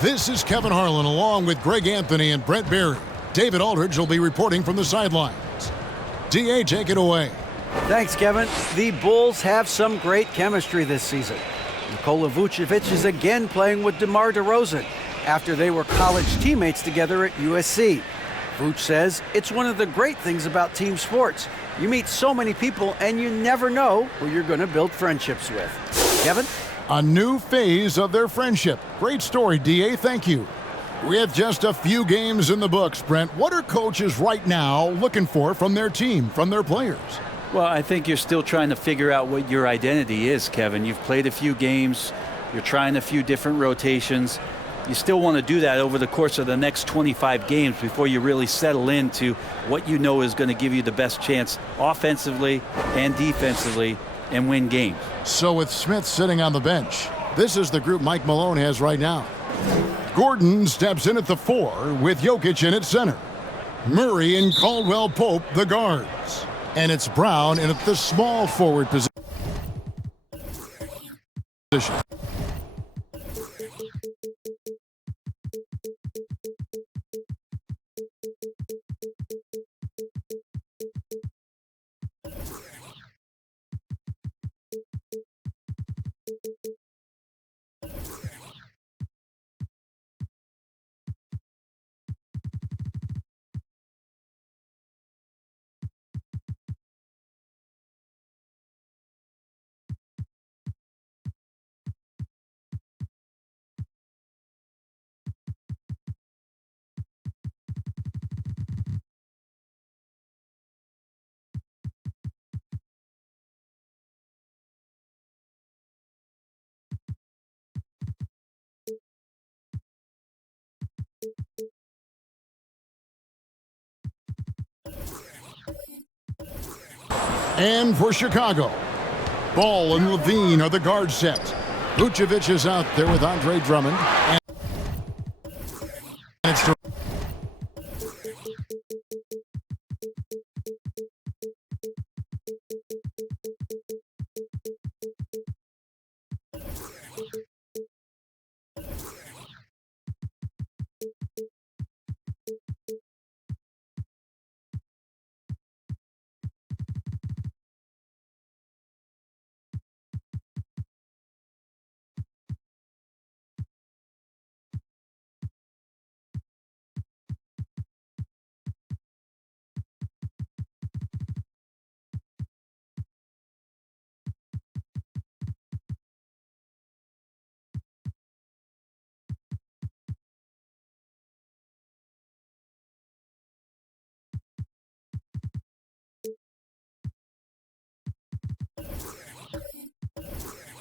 This is Kevin Harlan along with Greg Anthony and Brent Berry. David Aldridge will be reporting from the sidelines. DA, take it away. Thanks, Kevin. The Bulls have some great chemistry this season. Nikola Vucevic is again playing with DeMar DeRozan after they were college teammates together at USC. Vuce says it's one of the great things about team sports. You meet so many people and you never know who you're going to build friendships with. Kevin? A new phase of their friendship. Great story, DA. Thank you. With just a few games in the books, Brent, what are coaches right now looking for from their team, from their players? Well, I think you're still trying to figure out what your identity is, Kevin. You've played a few games. You're trying a few different rotations. You still want to do that over the course of the next 25 games before you really settle into what you know is going to give you the best chance offensively and defensively and win games. So with Smith sitting on the bench, this is the group Mike Malone has right now. Gordon steps in at the 4 with Jokic in at center. Murray and Caldwell Pope the guards. And it's Brown in at the small forward position. And for Chicago, Ball and Levine are the guard set. Vucevic is out there with Andre Drummond. And it's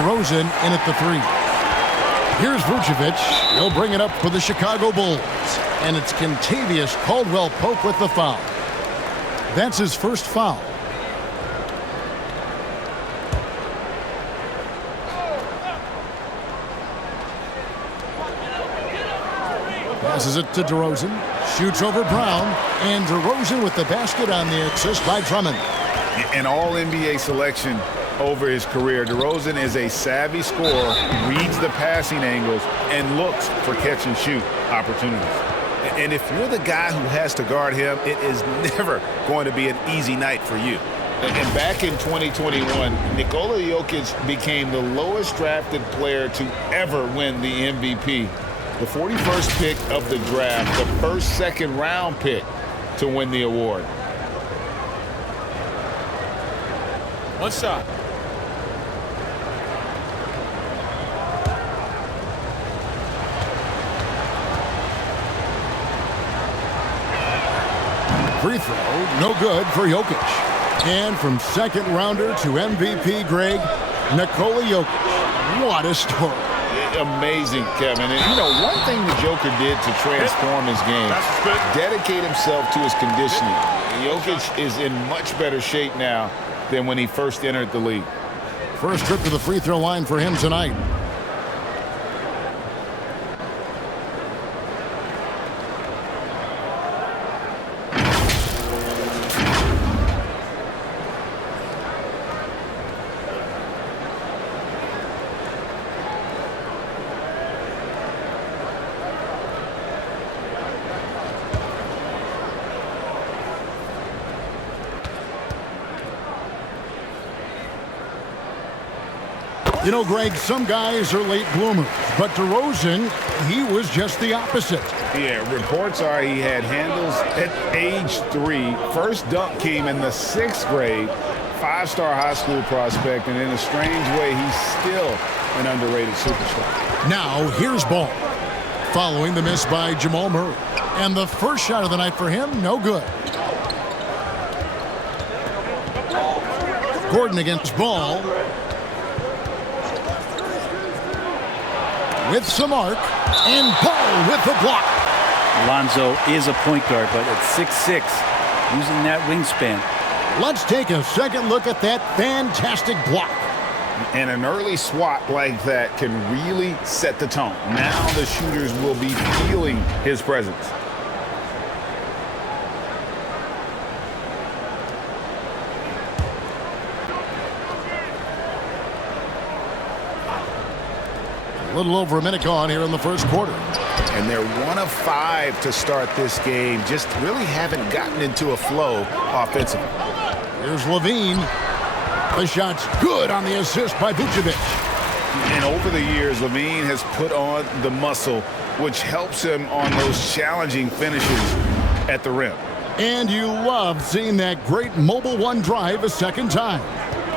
DeRozan in at the 3. Here's Vucevic. He'll bring it up for the Chicago Bulls. And it's Kentavious Caldwell Pope with the foul. That's his first foul. Passes it to DeRozan. Shoots over Brown. And DeRozan with the basket on the assist by Drummond. An all-NBA selection over his career. DeRozan is a savvy scorer, reads the passing angles, and looks for catch-and-shoot opportunities. And if you're the guy who has to guard him, it is never going to be an easy night for you. And back in 2021, Nikola Jokic became the lowest drafted player to ever win the MVP. The 41st pick of the draft, the first second-round pick to win the award. One shot. Free throw, no good for Jokic. And from second rounder to MVP, Greg, Nikola Jokic. What a story. Amazing, Kevin. And, you know, one thing the Joker did to transform his game, dedicate himself to his conditioning. Jokic is in much better shape now than when he first entered the league. First trip to the free throw line for him tonight. You know, Greg, some guys are late bloomers, but DeRozan, he was just the opposite. Yeah, reports are he had handles at age 3. First dunk came in the 6th grade. 5-star high school prospect, and in a strange way, he's still an underrated superstar. Now, here's Ball. Following the miss by Jamal Murray. And the first shot of the night for him, no good. Gordon against Ball. With some arc. And Ball with the block. Lonzo is a point guard, but at 6'6", using that wingspan. Let's take a second look at that fantastic block. And an early swat like that can really set the tone. Now the shooters will be feeling his presence. A little over a minute gone here in the first quarter. And they're 1 of 5 to start this game. Just really haven't gotten into a flow offensively. Here's Levine. The shot's good on the assist by Vucevic. And over the years, Levine has put on the muscle, which helps him on those challenging finishes at the rim. And you love seeing that great mobile one drive a second time.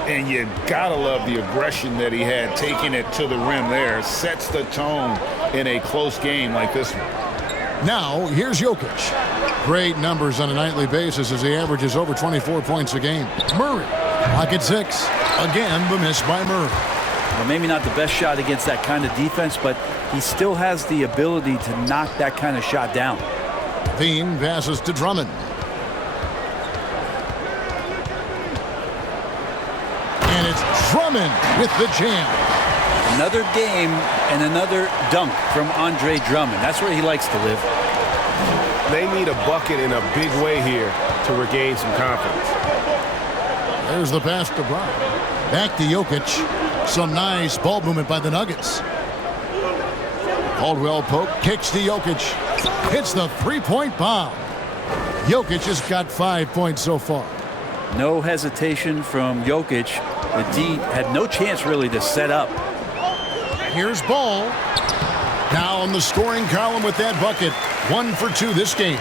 And you gotta love the aggression that he had taking it to the rim there. Sets the tone in a close game like this one. Now, here's Jokic. Great numbers on a nightly basis as he averages over 24 points a game. Murray, pocket 6. Again, the miss by Murray. Well, maybe not the best shot against that kind of defense, but he still has the ability to knock that kind of shot down. Levine passes to Drummond. And it's Drummond with the jam. Another game and another dunk from Andre Drummond. That's where he likes to live. They need a bucket in a big way here to regain some confidence. There's the pass to Brown. Back to Jokic. Some nice ball movement by the Nuggets. Caldwell Pope kicks to Jokic. Hits the three-point bomb. Jokic has got 5 points so far. No hesitation from Jokic. The D had no chance really to set up. Here's Ball. Now on the scoring column with that bucket. 1 for 2 this game.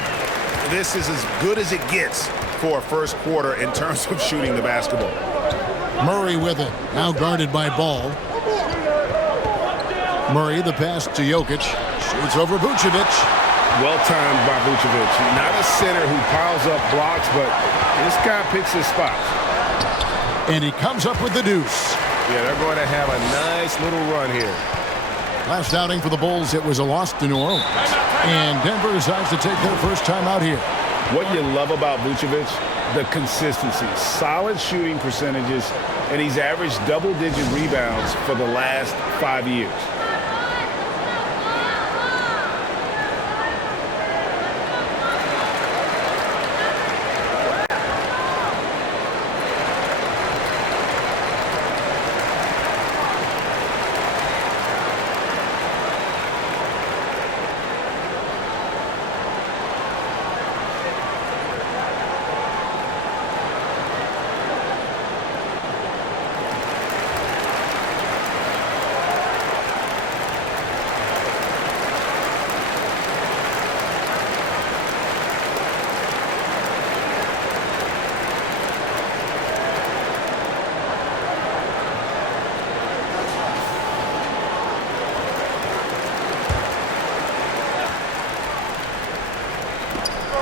This is as good as it gets for a first quarter in terms of shooting the basketball. Murray with it. Now guarded by Ball. Murray, the pass to Jokic. Shoots over Vucevic. Well timed by Vucevic. Not a center who piles up blocks, but this guy picks his spots. And he comes up with the deuce. Yeah, they're going to have a nice little run here. Last outing for the Bulls, it was a loss to New Orleans. And Denver decides to take their first time out here. What you love about Vucevic, the consistency, solid shooting percentages, and he's averaged double-digit rebounds for the last 5 years.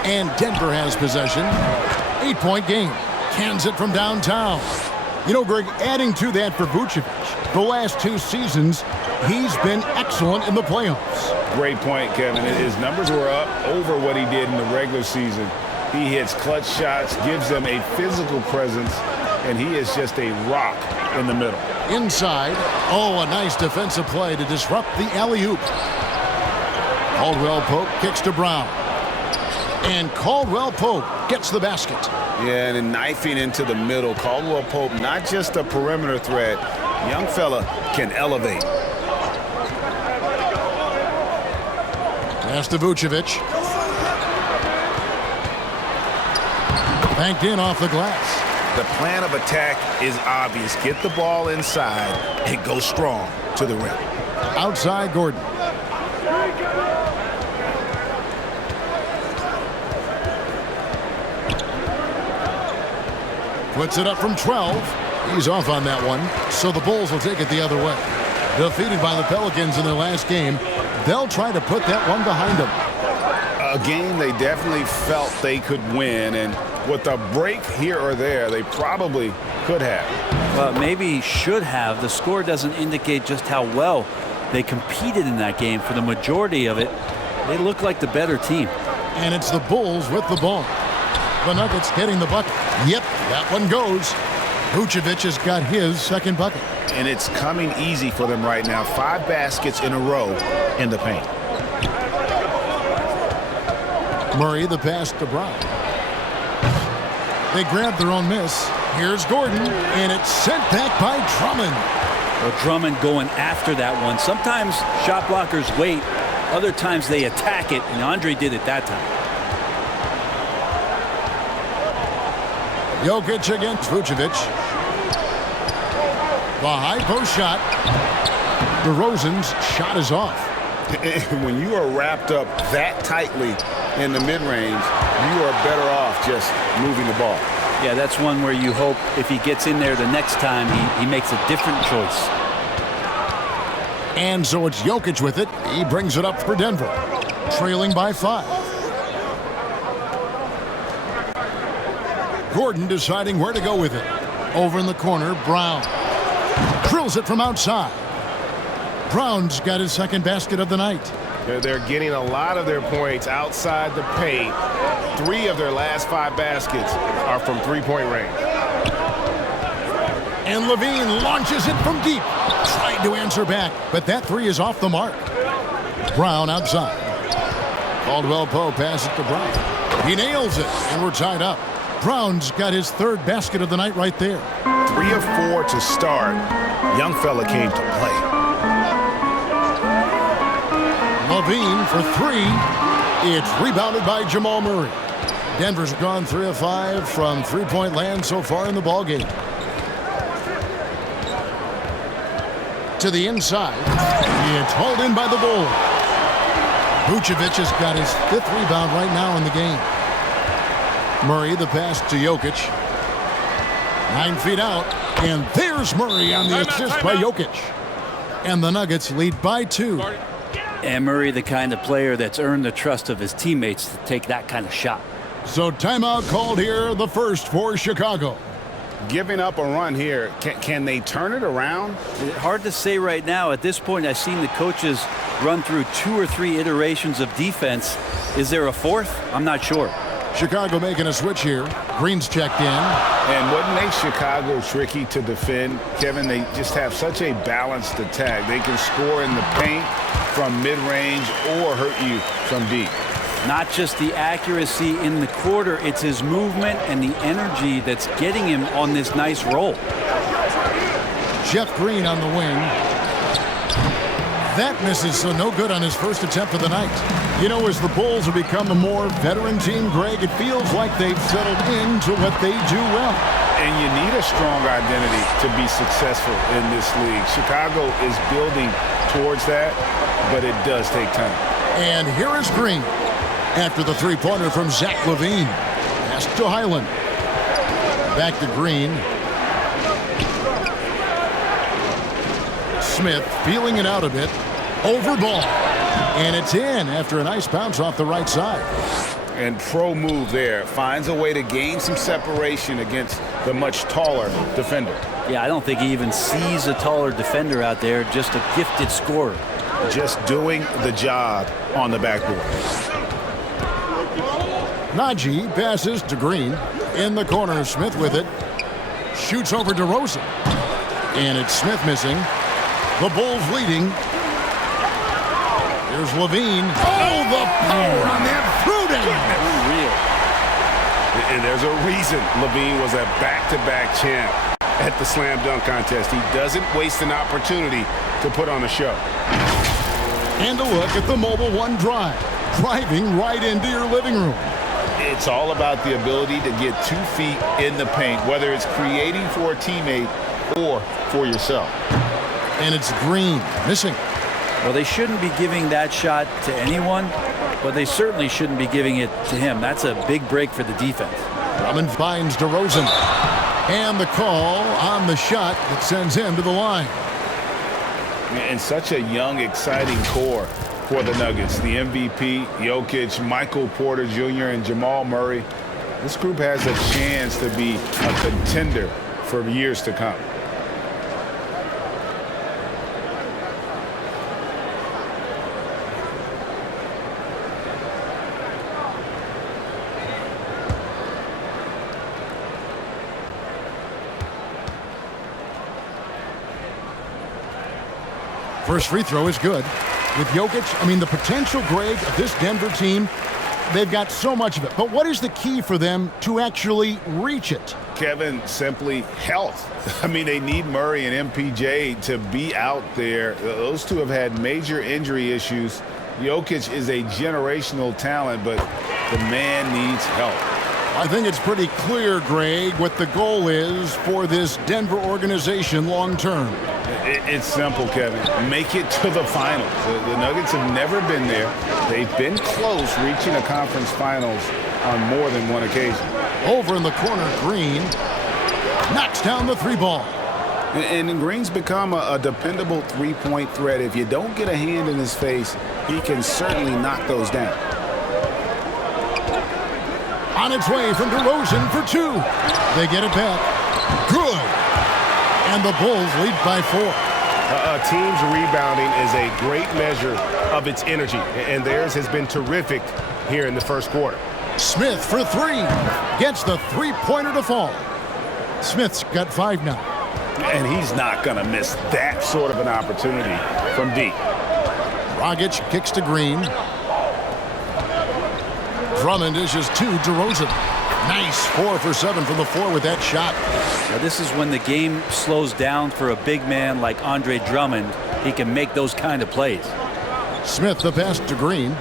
And Denver has possession. 8-point game. Cans it from downtown. You know, Greg, adding to that for Vucevic, the last 2 seasons, he's been excellent in the playoffs. Great point, Kevin. His numbers were up over what he did in the regular season. He hits clutch shots, gives them a physical presence, and he is just a rock in the middle. Inside. Oh, a nice defensive play to disrupt the alley-oop. Caldwell Pope kicks to Brown. And Caldwell Pope gets the basket. Yeah, and then knifing into the middle. Caldwell Pope, not just a perimeter threat. Young fella can elevate. Pass to Vucevic. Banked in off the glass. The plan of attack is obvious. Get the ball inside and go strong to the rim. Outside Gordon. Puts it up from 12. He's off on that one, so the Bulls will take it the other way. Defeated by the Pelicans in their last game, they'll try to put that one behind them. A game they definitely felt they could win, and with a break here or there, they probably could have. Well, maybe should have. The score doesn't indicate just how well they competed in that game. For the majority of it, they look like the better team. And it's the Bulls with the ball. The Nuggets getting the bucket. Yep, that one goes. Vucevic has got his second bucket. And it's coming easy for them right now. 5 baskets in a row in the paint. Murray, the pass to Brown. They grab their own miss. Here's Gordon, and it's sent back by Drummond. Well, Drummond going after that one. Sometimes shot blockers wait. Other times they attack it, and Andre did it that time. Jokic against Vucevic. The high post shot. DeRozan's shot is off. When you are wrapped up that tightly in the mid-range, you are better off just moving the ball. Yeah, that's one where you hope if he gets in there the next time, he makes a different choice. And so it's Jokic with it. He brings it up for Denver, trailing by 5. Gordon deciding where to go with it. Over in the corner, Brown. Drills it from outside. Brown's got his second basket of the night. They're getting a lot of their points outside the paint. 3 of their last 5 baskets are from three-point range. And Levine launches it from deep. Tried to answer back, but that 3 is off the mark. Brown outside. Caldwell Pope passes it to Brown. He nails it, and we're tied up. Brown's got his 3rd basket of the night right there. 3 of 4 to start. Young fella came to play. Levine for 3. It's rebounded by Jamal Murray. Denver's gone 3 of 5 from three-point land so far in the ballgame. To the inside. It's hauled in by the Bulls. Vucevic has got his 5th rebound right now in the game. Murray, the pass to Jokic. 9 feet out. And there's Murray on the assist by Jokic. And the Nuggets lead by 2. And Murray, the kind of player that's earned the trust of his teammates to take that kind of shot. So timeout called here, the first for Chicago. Giving up a run here. Can they turn it around? Hard to say right now. At this point, I've seen the coaches run through 2 or 3 iterations of defense. Is there a 4th? I'm not sure. Chicago making a switch here. Green's checked in. And what makes Chicago tricky to defend, Kevin, they just have such a balanced attack. They can score in the paint from mid-range or hurt you from deep. Not just the accuracy in the quarter, it's his movement and the energy that's getting him on this nice roll. Jeff Green on the wing. That misses, so no good on his first attempt of the night. You know, as the Bulls have become a more veteran team, Greg, it feels like they've settled into what they do well. And you need a strong identity to be successful in this league. Chicago is building towards that, but it does take time. And here is Green after the three-pointer from Zach LaVine. Pass to Highland. Back to Green. Smith feeling it out a bit. Over ball. And it's in after a nice bounce off the right side. And pro move there. Finds a way to gain some separation against the much taller defender. Yeah, I don't think he even sees a taller defender out there, just a gifted scorer. Just doing the job on the backboard. Najee passes to Green. In the corner, Smith with it. Shoots over DeRozan. And it's Smith missing. The Bulls leading. Here's LaVine. Oh, the power on that fruiting. Unreal. And there's a reason LaVine was a back-to-back champ at the slam dunk contest. He doesn't waste an opportunity to put on a show. And a look at the Mobile One drive. Driving right into your living room. It's all about the ability to get 2 feet in the paint, whether it's creating for a teammate or for yourself. And it's Green missing. Well, they shouldn't be giving that shot to anyone, but they certainly shouldn't be giving it to him. That's a big break for the defense. Drummond finds DeRozan. And the call on the shot that sends him to the line. And such a young, exciting core for the Nuggets. The MVP, Jokic, Michael Porter Jr., and Jamal Murray. This group has a chance to be a contender for years to come. First free throw is good. With Jokic, I mean, the potential, Greg, of this Denver team, they've got so much of it. But what is the key for them to actually reach it? Kevin, simply health. I mean, they need Murray and MPJ to be out there. Those two have had major injury issues. Jokic is a generational talent, but the man needs help. I think it's pretty clear, Greg, what the goal is for this Denver organization long term. It's simple, Kevin. Make it to the finals. The Nuggets have never been there. They've been close reaching a conference finals on more than one occasion. Over in the corner, Green knocks down the 3 ball. And Green's become a dependable three-point threat. If you don't get a hand in his face, he can certainly knock those down. On its way from DeRozan for 2. They get it back. Good. And the Bulls lead by 4. A team's rebounding is a great measure of its energy, and theirs has been terrific here in the first quarter. Smith for 3. Gets the 3-pointer to fall. Smith's got 5 now. And he's not going to miss that sort of an opportunity from deep. Dragic kicks to Green. Drummond dishes to DeRozan. Nice 4 for 7 from the floor with that shot. Now, this is when the game slows down for a big man like Andre Drummond. He can make those kind of plays. Smith the pass to Green.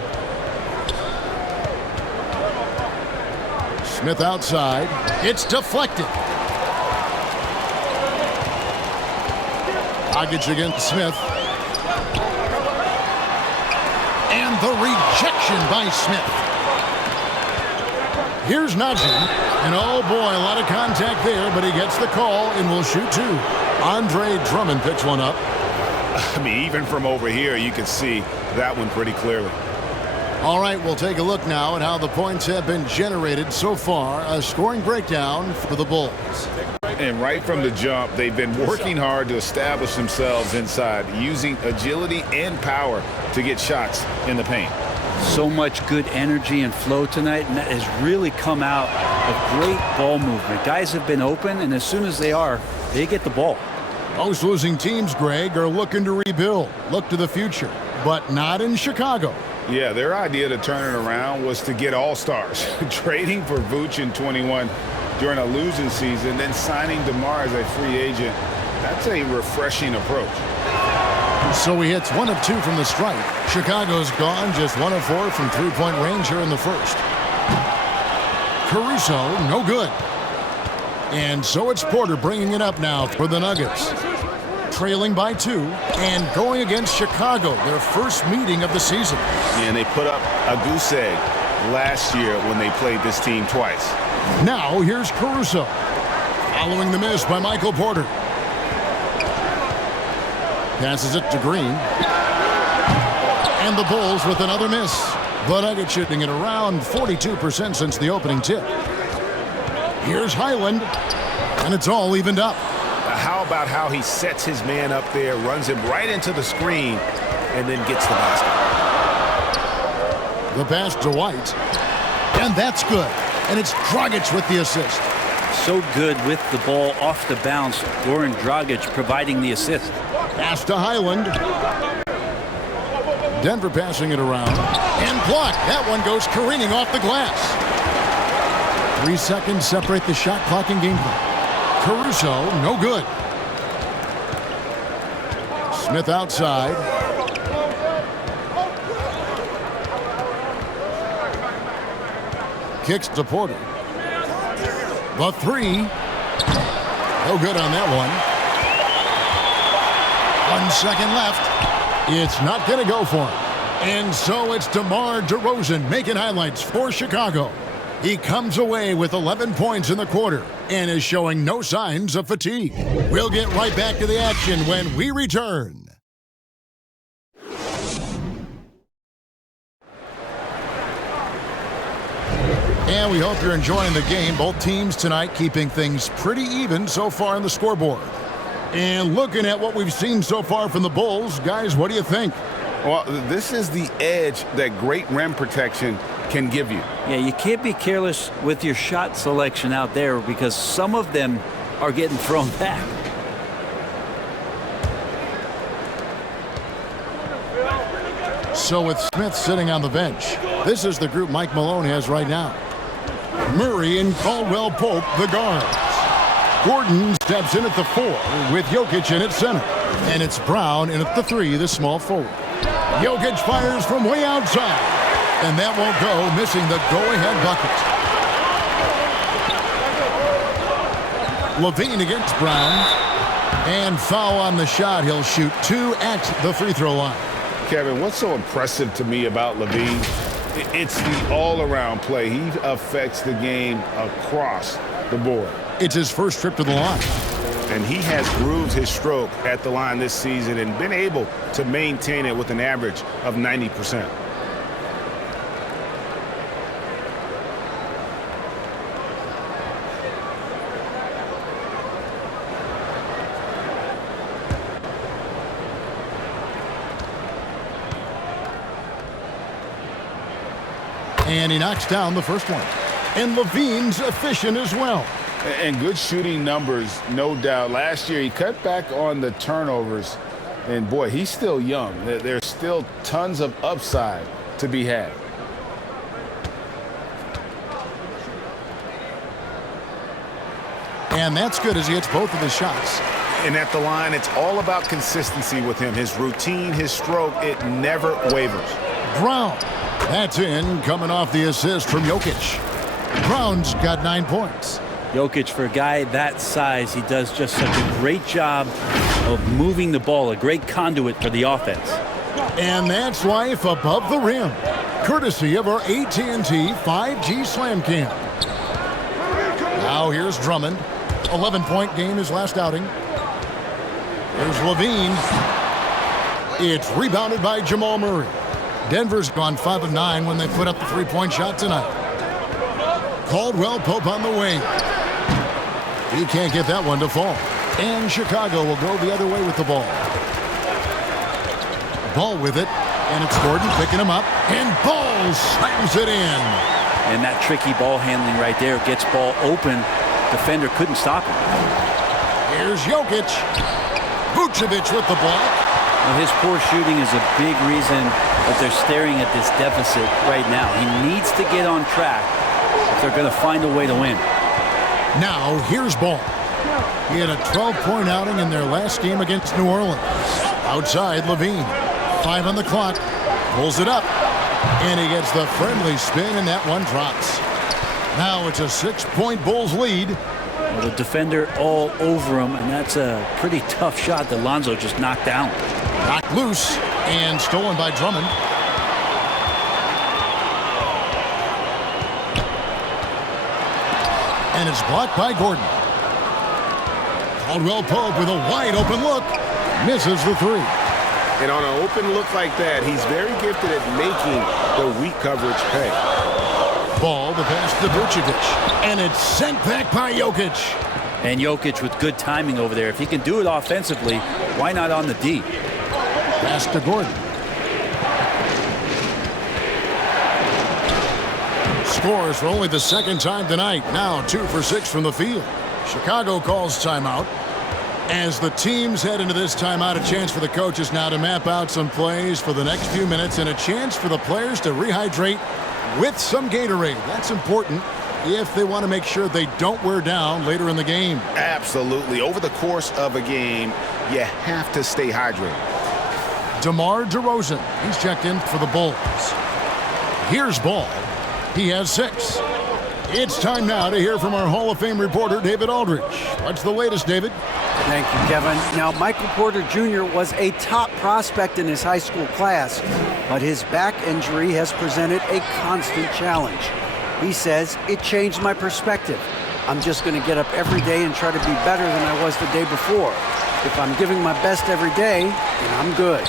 Smith outside. It's deflected. Dragic against Smith. And the rejection by Smith. Here's Najee. And oh boy, a lot of contact there, but he gets the call and will shoot 2. Andre Drummond picks one up. I mean, even from over here, you can see that one pretty clearly. All right, we'll take a look now at how the points have been generated so far. A scoring breakdown for the Bulls. And right from the jump, they've been working hard to establish themselves inside, using agility and power to get shots in the paint. So much good energy and flow tonight, and that has really come out of great ball movement. Guys have been open, and as soon as they are, they get the ball. Most losing teams, Greg, are looking to rebuild, look to the future, but not in Chicago. Yeah, their idea to turn it around was to get all-stars. Trading for Vooch in 21 during a losing season, then signing DeMar as a free agent. That's a refreshing approach. So he hits 1 of 2 from the stripe. Chicago's gone just 1 of 4 from 3-point range here in the first. Caruso, no good. And so it's Porter bringing it up now for the Nuggets. Trailing by 2 and going against Chicago, their first meeting of the season. And they put up a goose egg last year when they played this team twice. Now here's Caruso. Following the miss by Michael Porter. Passes it to Green. And the Bulls with another miss. The Nuggets shooting it around 42% since the opening tip. Here's Highland. And it's all evened up. How about how he sets his man up there, runs him right into the screen, and then gets the basket. The pass to White. And that's good. And it's Dragic with the assist. So good with the ball off the bounce. Goran Dragic providing the assist. Pass to Highland. Denver passing it around. And blocked. That one goes careening off the glass. 3 seconds separate the shot clock and game clock. Caruso, no good. Smith outside. kicks to Porter. The three. No good on that one. 1 second left. It's not going to go for him. And so it's DeMar DeRozan making highlights for Chicago. He comes away with 11 points in the quarter and is showing no signs of fatigue. We'll get right back to the action when we return. And we hope you're enjoying the game. Both teams tonight keeping things pretty even so far on the scoreboard. And looking at what we've seen so far from the Bulls, guys, what do you think? Well, this is the edge that great rim protection can give you. Yeah, you can't be careless with your shot selection out there because some of them are getting thrown back. So with Smith sitting on the bench, this is the group Mike Malone has right now. Murray and Caldwell Pope, the guards. Gordon steps in at the 4 with Jokic in at center. And it's Brown in at the 3, the small forward. Jokic fires from way outside. And that won't go, missing the go-ahead bucket. Levine against Brown. And foul on the shot. He'll shoot 2 at the free throw line. Kevin, what's so impressive to me about Levine? It's the all-around play. He affects the game across the board. It's his first trip to the line. And he has grooved his stroke at the line this season and been able to maintain it with an average of 90%. And he knocks down the first one. And Levine's efficient as well. And good shooting numbers, no doubt. Last year, he cut back on the turnovers. And, boy, he's still young. There's still tons of upside to be had. And that's good as he hits both of his shots. And at the line, it's all about consistency with him. His routine, his stroke, it never wavers. Brown. That's in, coming off the assist from Jokic. Brown's got 9 points. Jokic, for a guy that size, he does just such a great job of moving the ball, a great conduit for the offense. And that's life above the rim, courtesy of our AT&T 5G Slam Cam. Now here's Drummond. 11-point game his last outing. There's Levine. It's rebounded by Jamal Murray. Denver's gone 5 of 9 when they put up the three-point shot tonight. Caldwell Pope on the wing. He can't get that one to fall. And Chicago will go the other way with the ball. Ball with it. And it's Gordon picking him up. And Ball slams it in. And that tricky ball handling right there gets ball open. Defender couldn't stop him. Here's Jokic. Vucevic with the block. Well, his poor shooting is a big reason that they're staring at this deficit right now. He needs to get on track if they're going to find a way to win. Now, here's Ball. He had a 12-point outing in their last game against New Orleans. Outside, Levine. 5 on the clock. Pulls it up. And he gets the friendly spin, and that one drops. Now it's a 6-point Bulls lead. Well, the defender all over him, and that's a pretty tough shot that Lonzo just knocked down. Knocked loose and stolen by Drummond. And it's blocked by Gordon. Caldwell Pope with a wide open look. Misses the 3. And on an open look like that, he's very gifted at making the weak coverage pay. Ball, the pass to Vucevic. And it's sent back by Jokic. And Jokic with good timing over there. If he can do it offensively, why not on the D? Pass to Gordon. Scores for only the second time tonight. Now 2 for 6 from the field. Chicago calls timeout. As the teams head into this timeout, a chance for the coaches now to map out some plays for the next few minutes and a chance for the players to rehydrate with some Gatorade. That's important if they want to make sure they don't wear down later in the game. Absolutely. Over the course of a game, you have to stay hydrated. DeMar DeRozan, he's checked in for the Bulls. Here's Ball. He has 6. It's time now to hear from our Hall of Fame reporter, David Aldridge. What's the latest, David? Thank you, Kevin. Now, Michael Porter Jr. was a top prospect in his high school class, but his back injury has presented a constant challenge. He says, it changed my perspective. I'm just going to get up every day and try to be better than I was the day before. If I'm giving my best every day, then I'm good.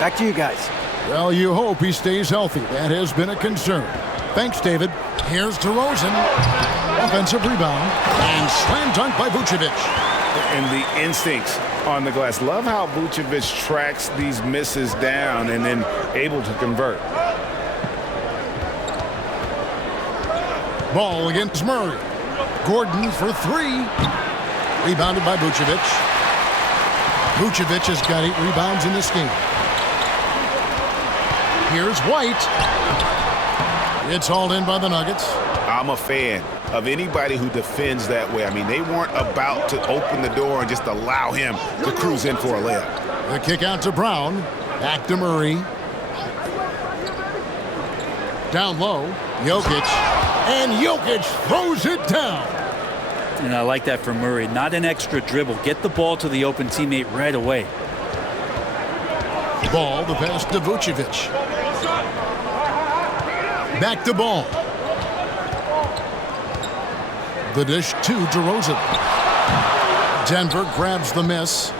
Back to you guys. Well, you hope he stays healthy. That has been a concern. Thanks, David. Here's DeRozan. Offensive rebound. And slam dunk by Vucevic. And the instincts on the glass. Love how Vucevic tracks these misses down and then able to convert. Ball against Murray. Gordon for three. Rebounded by Vucevic. Vucevic has got 8 rebounds in this game. Here's White. It's hauled in by the Nuggets. I'm a fan of anybody who defends that way. I mean, they weren't about to open the door and just allow him to cruise in for a layup. The kick out to Brown. Back to Murray. Down low. Jokic. And Jokic throws it down. And I like that from Murray. Not an extra dribble. Get the ball to the open teammate right away. Ball, the pass to Vucevic. Back to Ball. The dish to DeRozan. Denver grabs the miss.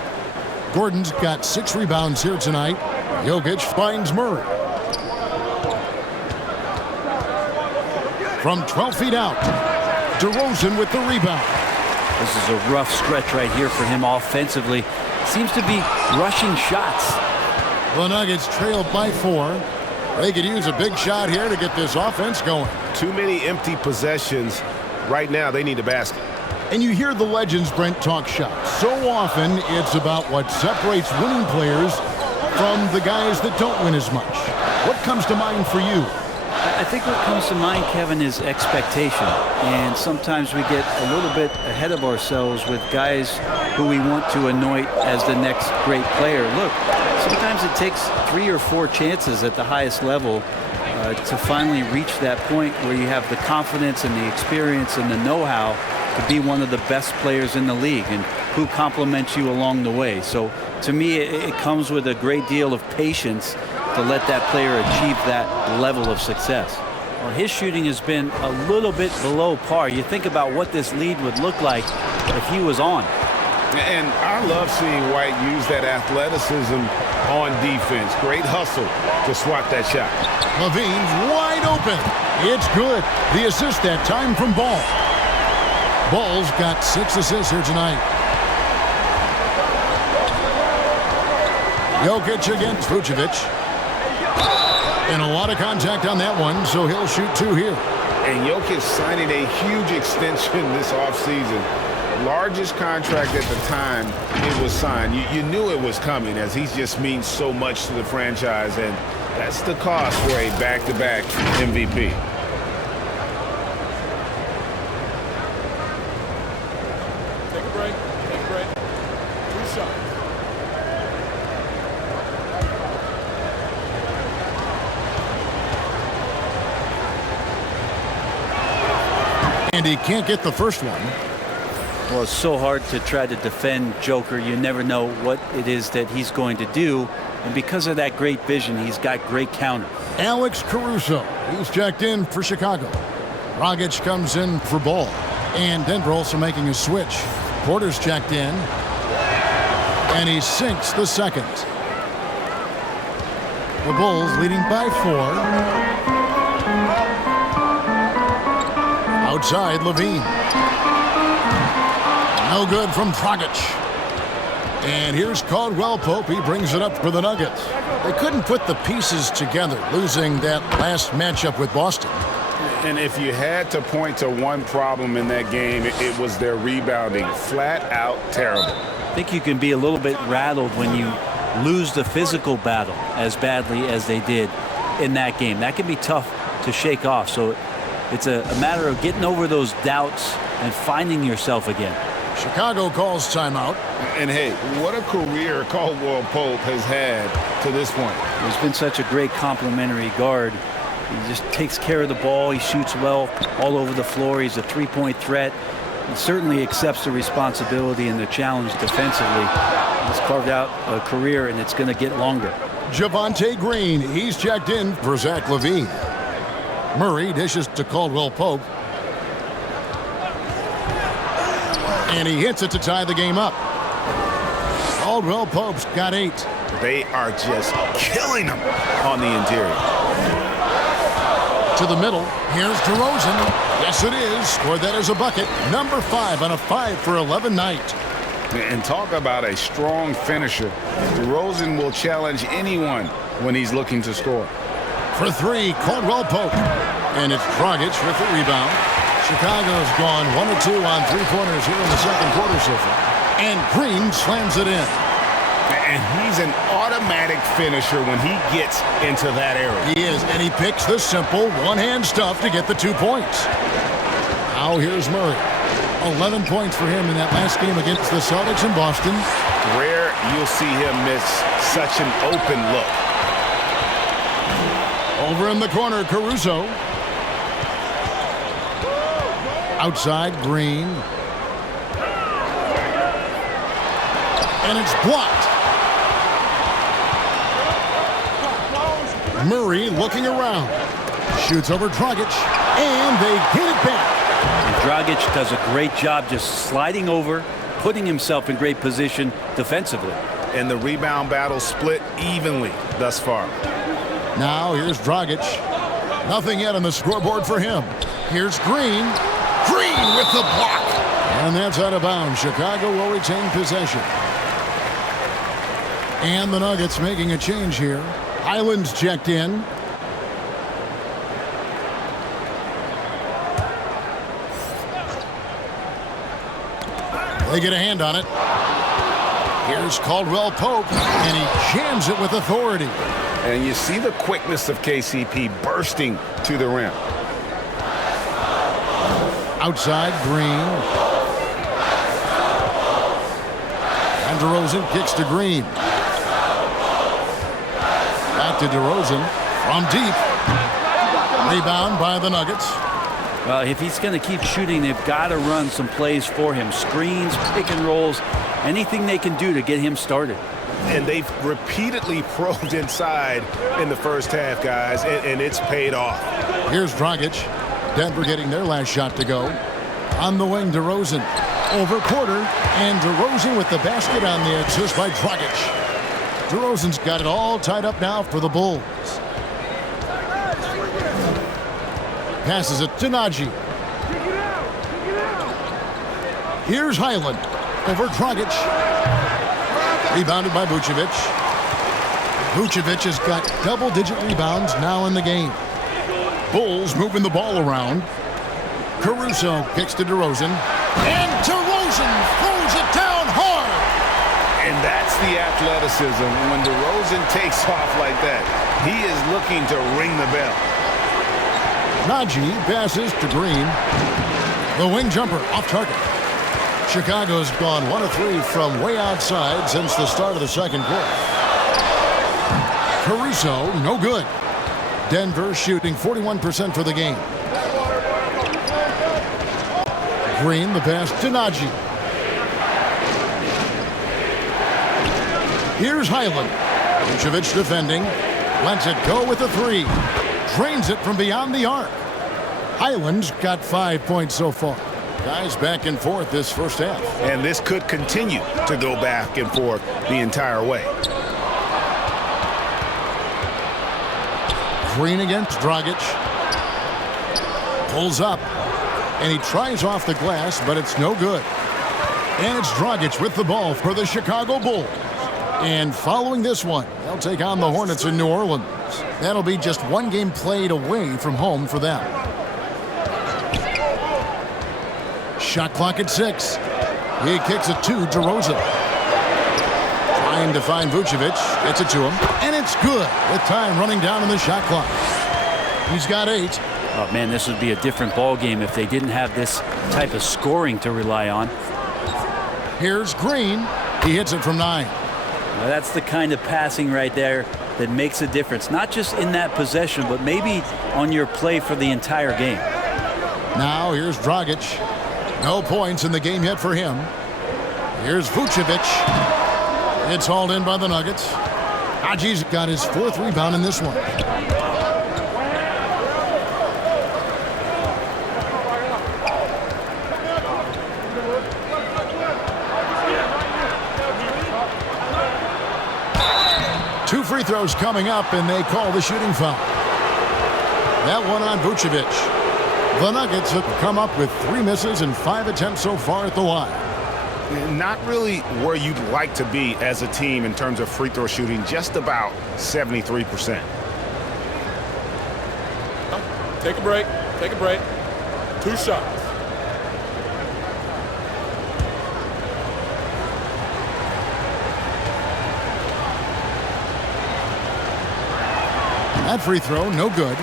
Gordon's got 6 rebounds here tonight. Jokic finds Murray. From 12 feet out, DeRozan with the rebound. This is a rough stretch right here for him offensively. Seems to be rushing shots. The Nuggets trailed by 4. They could use a big shot here to get this offense going. Too many empty possessions. Right now, they need a basket. And you hear the legends, Brent, talk shop. So often, it's about what separates winning players from the guys that don't win as much. What comes to mind for you? I think what comes to mind, Kevin, is expectation. And sometimes we get a little bit ahead of ourselves with guys who we want to anoint as the next great player. Look, sometimes it takes 3 or 4 chances at the highest level to finally reach that point where you have the confidence and the experience and the know-how to be one of the best players in the league and who compliments you along the way. So to me, it comes with a great deal of patience to let that player achieve that level of success. Well, his shooting has been a little bit below par. You think about what this lead would look like if he was on. And I love seeing White use that athleticism on defense. Great hustle to swat that shot. Levine's wide open. It's good. The assist that time from Ball. Ball's got 6 assists here tonight. Jokic against Vucevic. And a lot of contact on that one, so he'll shoot 2 here. And Jokic signing a huge extension this offseason. Largest contract at the time it was signed. You knew it was coming as he just means so much to the franchise, and that's the cost for a back-to-back MVP. Take a break. Take a break. 3 shots. And he can't get the first one. Well, it's so hard to try to defend Joker. You never know what it is that he's going to do. And because of that great vision, he's got great counter. Alex Caruso, he's checked in for Chicago. Dragic comes in for Ball. And Denver also making a switch. Porter's checked in. And he sinks the second. The Bulls leading by 4. Outside, Levine. No good from Dragic. And here's Caldwell Pope. He brings it up for the Nuggets. They couldn't put the pieces together, losing that last matchup with Boston. And if you had to point to one problem in that game, it was their rebounding. Flat out terrible. I think you can be a little bit rattled when you lose the physical battle as badly as they did in that game. That can be tough to shake off. So it's a matter of getting over those doubts and finding yourself again. Chicago calls timeout. And hey, what a career Caldwell Pope has had to this point. He's been such a great complimentary guard. He just takes care of the ball. He shoots well all over the floor. He's a three-point threat. He certainly accepts the responsibility and the challenge defensively. He's carved out a career, and it's going to get longer. Javonte Green, he's checked in for Zach LaVine. Murray dishes to Caldwell Pope. And he hits it to tie the game up. Caldwell Pope's got 8. They are just killing them on the interior. To the middle. Here's DeRozan. Yes, it is. Scored that as a bucket. Number 5 on a 5 for 11 night. And talk about a strong finisher. DeRozan will challenge anyone when he's looking to score. For 3, Caldwell Pope. And it's Dragic with the rebound. Chicago's gone 1 of 2 on three-pointers here in the second quarter so far. And Green slams it in. And he's an automatic finisher when he gets into that area. He is, and he picks the simple one-hand stuff to get the 2 points. Now here's Murray. 11 points for him in that last game against the Celtics in Boston. Rare you'll see him miss such an open look. Over in the corner, Caruso. Outside, Green. And it's blocked. Murray looking around. Shoots over Dragic. And they get it back. And Dragic does a great job just sliding over, putting himself in great position defensively. And the rebound battle split evenly thus far. Now here's Dragic. Nothing yet on the scoreboard for him. Here's Green. Green with the block. And that's out of bounds. Chicago will retain possession. And the Nuggets making a change here. Highland's checked in. They get a hand on it. Here's Caldwell Pope, and he jams it with authority. And you see the quickness of KCP bursting to the rim. Outside, Green. And DeRozan kicks to Green. Back to DeRozan from deep. Rebound by the Nuggets. Well, if he's going to keep shooting, they've got to run some plays for him. Screens, pick and rolls, anything they can do to get him started. And they've repeatedly probed inside in the first half, guys, and it's paid off. Here's Dragic. Denver getting their last shot to go. On the wing, DeRozan. Over Porter, and DeRozan with the basket on the assist by Dragic. DeRozan's got it all tied up now for the Bulls. Passes it to Najee. Here's Highland over Dragic. Rebounded by Vucevic. Vucevic has got double-digit rebounds now in the game. Bulls moving the ball around. Caruso kicks to DeRozan. And DeRozan throws it down hard. And that's the athleticism. When DeRozan takes off like that, he is looking to ring the bell. Najee passes to Green. The wing jumper off target. Chicago's gone 1 of 3 from way outside since the start of the second quarter. Caruso, no good. Denver shooting 41% for the game. Green, the pass to Najee. Here's Highland. Vucevic defending. Lets it go with a 3. Drains it from beyond the arc. Highland's got 5 points so far. Guys back and forth this first half. And this could continue to go back and forth the entire way. Green against Dragic. Pulls up. And he tries off the glass, but it's no good. And it's Dragic with the ball for the Chicago Bulls. And following this one, they'll take on the Hornets in New Orleans. That'll be just 1 game played away from home for them. Shot clock at 6. He kicks it to DeRozan. Trying to find Vucevic. Gets it to him. And it's good with time running down on the shot clock. He's got 8. Oh, man, this would be a different ball game if they didn't have this type of scoring to rely on. Here's Green. He hits it from 9. Well, that's the kind of passing right there that makes a difference, not just in that possession, but maybe on your play for the entire game. Now here's Dragic. No points in the game yet for him. Here's Vucevic. It's hauled in by the Nuggets. Haji's got his 4th rebound in this one. Two free throws coming up, and they call the shooting foul. That one on Vucevic. The Nuggets have come up with 3 misses and 5 attempts so far at the line. Not really where you'd like to be as a team in terms of free throw shooting, just about 73%. Take a break. Take a break. 2 shots. That free throw, no good.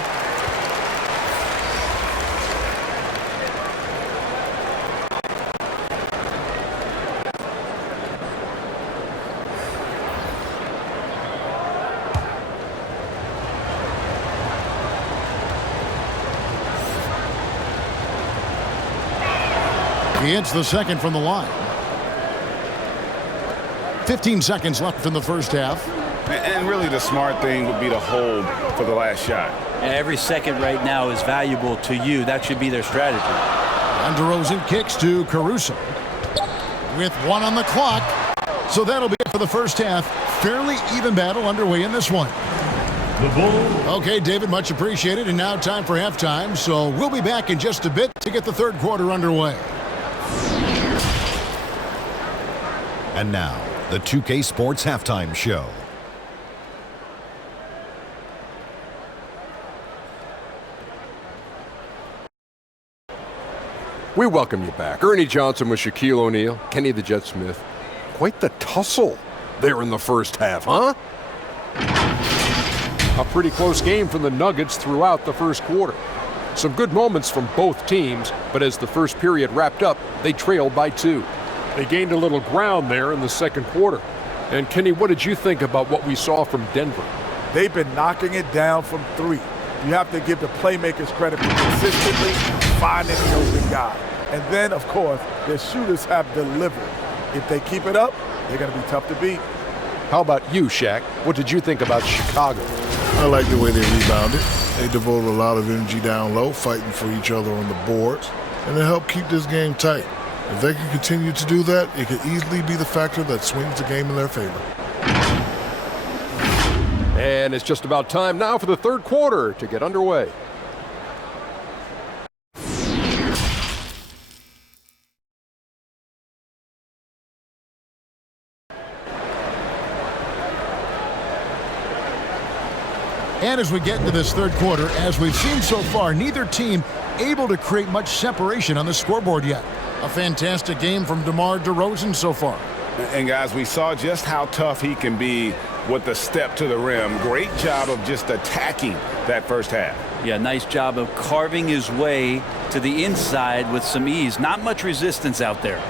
He hits the second from the line. 15 seconds left in the first half. And really the smart thing would be to hold for the last shot. Every second right now is valuable to you. That should be their strategy. And DeRozan kicks to Caruso. With 1 on the clock. So that'll be it for the first half. Fairly even battle underway in this one. Okay, David, much appreciated. And now time for halftime. So we'll be back in just a bit to get the third quarter underway. And now, the 2K Sports Halftime Show. We welcome you back. Ernie Johnson with Shaquille O'Neal, Kenny the Jet Smith. Quite the tussle there in the first half, huh? A pretty close game from the Nuggets throughout the first quarter. Some good moments from both teams, but as the first period wrapped up, they trailed by 2. They gained a little ground there in the second quarter. And Kenny, what did you think about what we saw from Denver? They've been knocking it down from 3. You have to give the playmakers credit for consistently finding the open guy. And then, of course, their shooters have delivered. If they keep it up, they're going to be tough to beat. How about you, Shaq? What did you think about Chicago? I like the way they rebounded. They devoted a lot of energy down low, fighting for each other on the boards, and it helped keep this game tight. If they can continue to do that, it could easily be the factor that swings the game in their favor. And it's just about time now for the third quarter to get underway. And as we get into this third quarter, as we've seen so far, neither team able to create much separation on the scoreboard yet. A fantastic game from DeMar DeRozan so far. And guys, we saw just how tough he can be with the step to the rim. Great job of just attacking that first half. Yeah, nice job of carving his way to the inside with some ease. Not much resistance out there.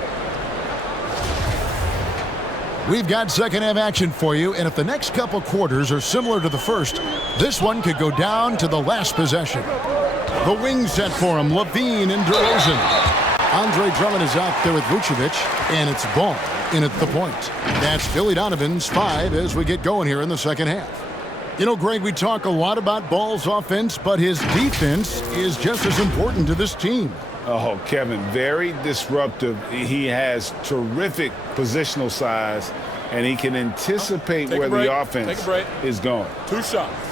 We've got second half action for you, and if the next couple quarters are similar to the first, this one could go down to the last possession. The wing set for him, Levine and DeRozan. Andre Drummond is out there with Vucevic, and it's Ball in at the point. That's Billy Donovan's 5 as we get going here in the second half. You know, Greg, we talk a lot about Ball's offense, but his defense is just as important to this team. Oh, Kevin, very disruptive. He has terrific positional size, and he can anticipate where the offense is going. 2 shots.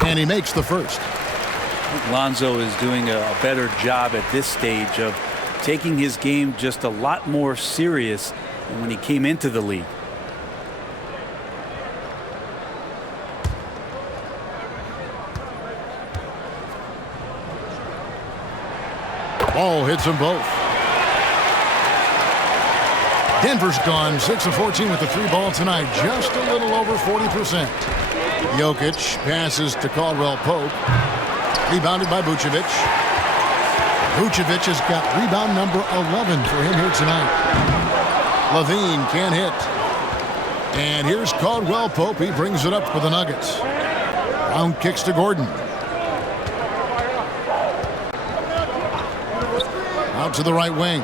And he makes the first. Lonzo is doing a better job at this stage of taking his game just a lot more serious than when he came into the league. Ball hits them both. Denver's gone 6 of 14 with the 3 ball tonight, just a little over 40%. Jokic passes to Caldwell Pope. Rebounded by Vucevic. Vucevic has got rebound number 11 for him here tonight. Levine can't hit. And here's Caldwell Pope. He brings it up for the Nuggets. Round kicks to Gordon. Out to the right wing.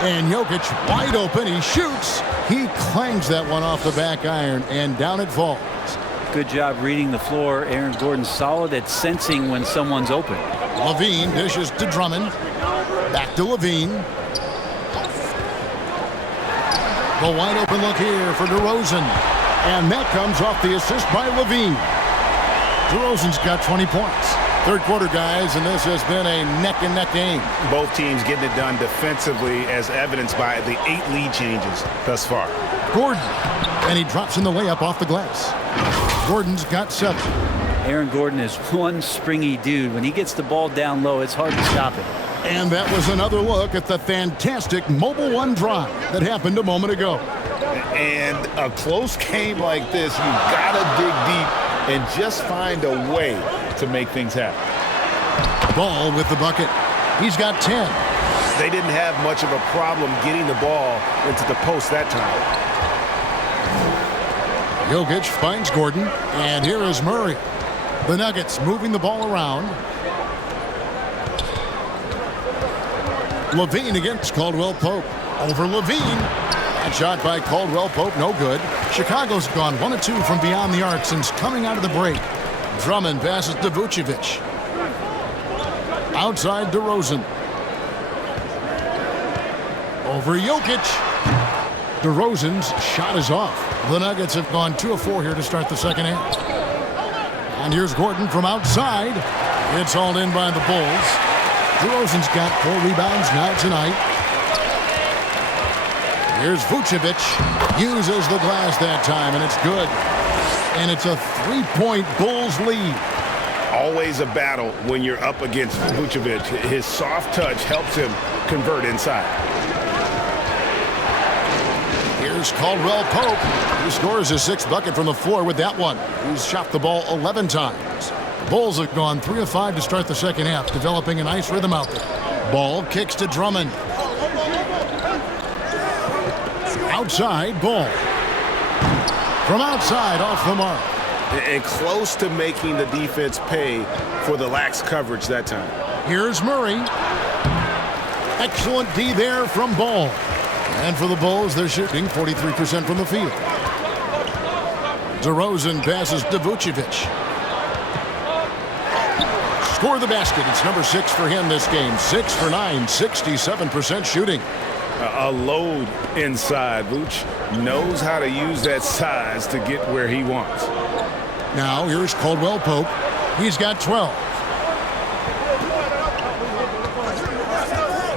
And Jokic wide open. He shoots. He clangs that one off the back iron, and down it falls. Good job reading the floor. Aaron Gordon's solid at sensing when someone's open. Levine dishes to Drummond. Back to Levine. The wide open look here for DeRozan. And that comes off the assist by Levine. DeRozan's got 20 points. Third quarter, guys, and this has been a neck-and-neck game. Both teams getting it done defensively, as evidenced by the 8 lead changes thus far. Gordon, and he drops in the layup off the glass. Gordon's got 7. Aaron Gordon is one springy dude. When he gets the ball down low, it's hard to stop him. And that was another look at the fantastic Mobile One drive that happened a moment ago. And a close game like this, you gotta dig deep and just find a way to make things happen. Ball with the bucket. He's got 10. They didn't have much of a problem getting the ball into the post that time. Jokic finds Gordon, and here is Murray. The Nuggets moving the ball around. Levine against Caldwell Pope. Over Levine. That shot by Caldwell Pope, no good. Chicago's gone 1 of 2 from beyond the arc since coming out of the break. Drummond passes to Vucevic. Outside DeRozan. Over Jokic. DeRozan's shot is off. The Nuggets have gone 2 of 4 here to start the second half. And here's Gordon from outside. It's hauled in by the Bulls. DeRozan's got 4 rebounds now tonight. Here's Vucevic. Uses the glass that time, and it's good. And it's a 3-point Bulls lead. Always a battle when you're up against Vucevic. His soft touch helps him convert inside. Here's Caldwell Pope. He scores his 6th bucket from the floor with that one. He's shot the ball 11 times. The Bulls have gone 3 of 5 to start the second half, developing a nice rhythm out there. Ball kicks to Drummond. Outside, ball. From outside, off the mark. And close to making the defense pay for the lax coverage that time. Here's Murray. Excellent D there from Ball. And for the Bulls, they're shooting 43% from the field. DeRozan passes to Vucevic. Score the basket. It's number 6 for him this game. 6 for 9, 67% shooting. A load inside. Vooch knows how to use that size to get where he wants. Now here's Caldwell Pope. He's got 12.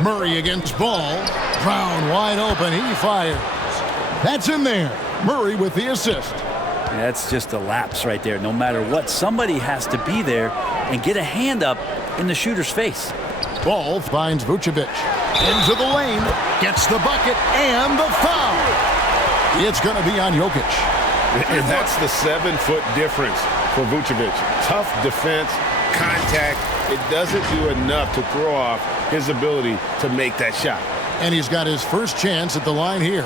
Murray against Ball. Brown wide open. He fires. That's in there. Murray with the assist. That's just a lapse right there. No matter what, somebody has to be there and get a hand up in the shooter's face. Ball finds Vucevic. Into the lane. Gets the bucket and the foul. It's going to be on Jokic. And that's the 7-foot difference for Vucevic. Tough defense, contact. It doesn't do enough to throw off his ability to make that shot. And he's got his first chance at the line here.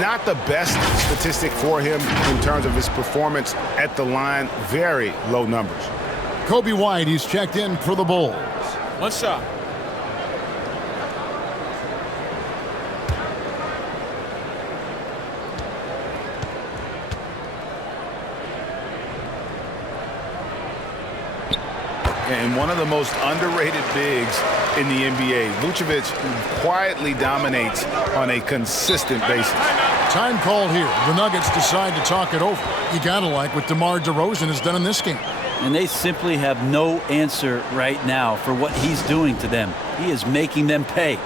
Not the best statistic for him in terms of his performance at the line. Very low numbers. Kobe White, he's checked in for the Bulls. 1 shot. And one of the most underrated bigs in the NBA. Vucevic quietly dominates on a consistent basis. Time called here. The Nuggets decide to talk it over. You gotta like what DeMar DeRozan has done in this game. And they simply have no answer right now for what he's doing to them. He is making them pay.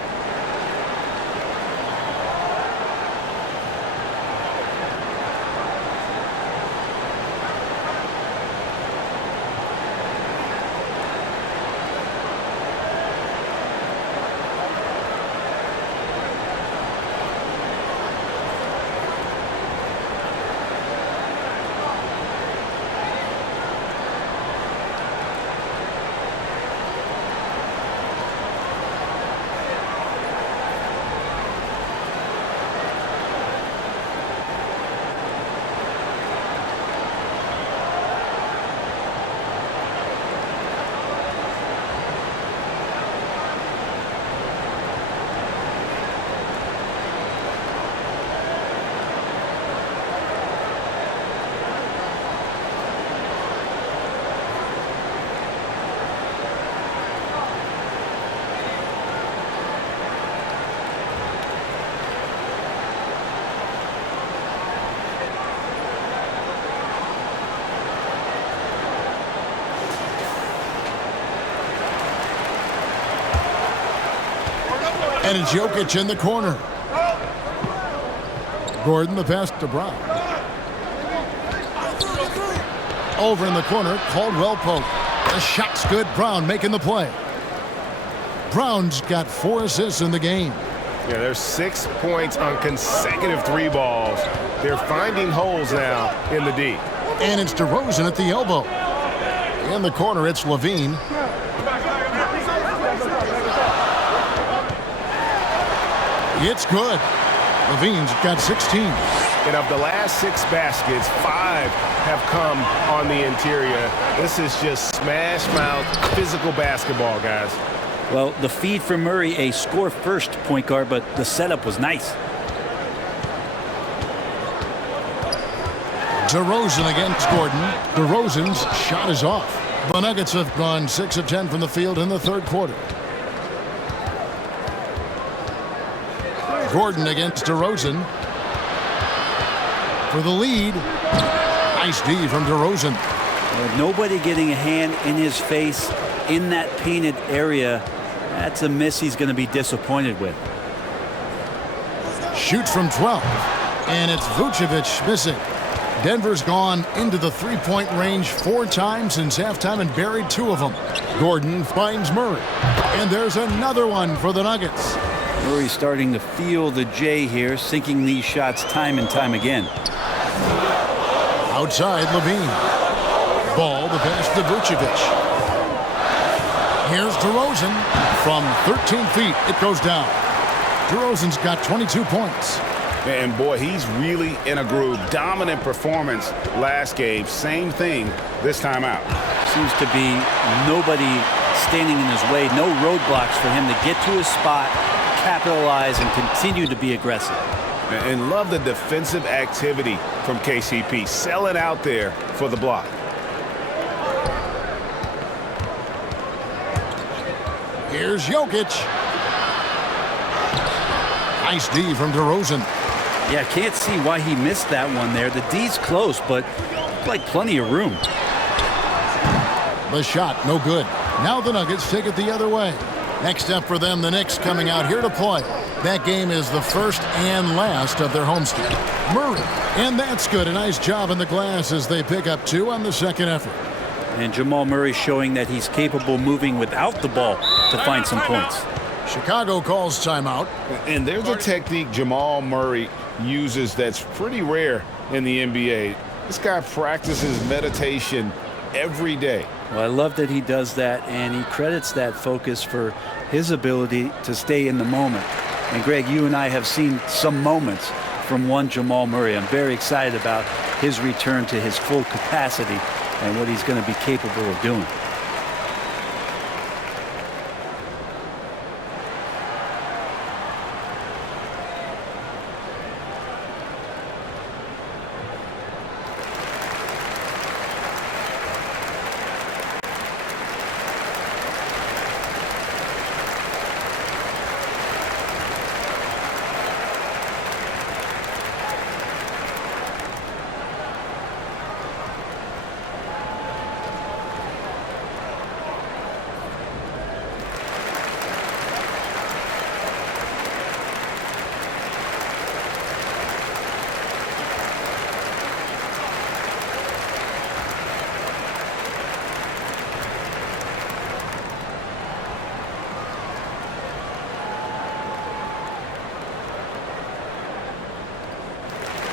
And it's Jokic in the corner. Gordon, the pass to Brown. Over in the corner, Caldwell Pope. The shot's good. Brown making the play. Brown's got 4 assists in the game. Yeah, there's 6 points on consecutive 3 balls. They're finding holes now in the D. And it's DeRozan at the elbow. In the corner, it's Levine. It's good. Levine's got 16. And of the last 6 baskets, 5 have come on the interior. This is just smash mouth physical basketball, guys. Well, the feed for Murray, a score-first point guard, but the setup was nice. DeRozan against Gordon. DeRozan's shot is off. The Nuggets have gone 6 of 10 from the field in the third quarter. Gordon against DeRozan. For the lead. Nice D from DeRozan. Nobody getting a hand in his face in that painted area. That's a miss he's going to be disappointed with. Shoots from 12. And it's Vucevic missing. Denver's gone into the three-point range 4 times since halftime and buried 2 of them. Gordon finds Murray. And there's another one for the Nuggets. Murray starting to feel the J here, sinking these shots time and time again. Outside, Levine. Ball, the pass to Vucevic. Here's DeRozan. From 13 feet, it goes down. DeRozan's got 22 points. And boy, he's really in a groove. Dominant performance last game. Same thing this time out. Seems to be nobody standing in his way. No roadblocks for him to get to his spot, capitalize, and continue to be aggressive. And love the defensive activity from KCP. Sell it out there for the block. Here's Jokic. Nice D from DeRozan. Yeah, can't see why he missed that one there. The D's close, but like plenty of room. The shot, no good. Now the Nuggets take it the other way. Next up for them, the Knicks coming out here to play. That game is the first and last of their homestand. Murray, and that's good. A nice job in the glass as they pick up 2 on the second effort. And Jamal Murray showing that he's capable moving without the ball to find some points. Chicago calls timeout. And there's a technique Jamal Murray uses that's pretty rare in the NBA. This guy practices meditation every day. Well, I love that he does that, and he credits that focus for his ability to stay in the moment. And Greg, you and I have seen some moments from one Jamal Murray. I'm very excited about his return to his full capacity and what he's going to be capable of doing.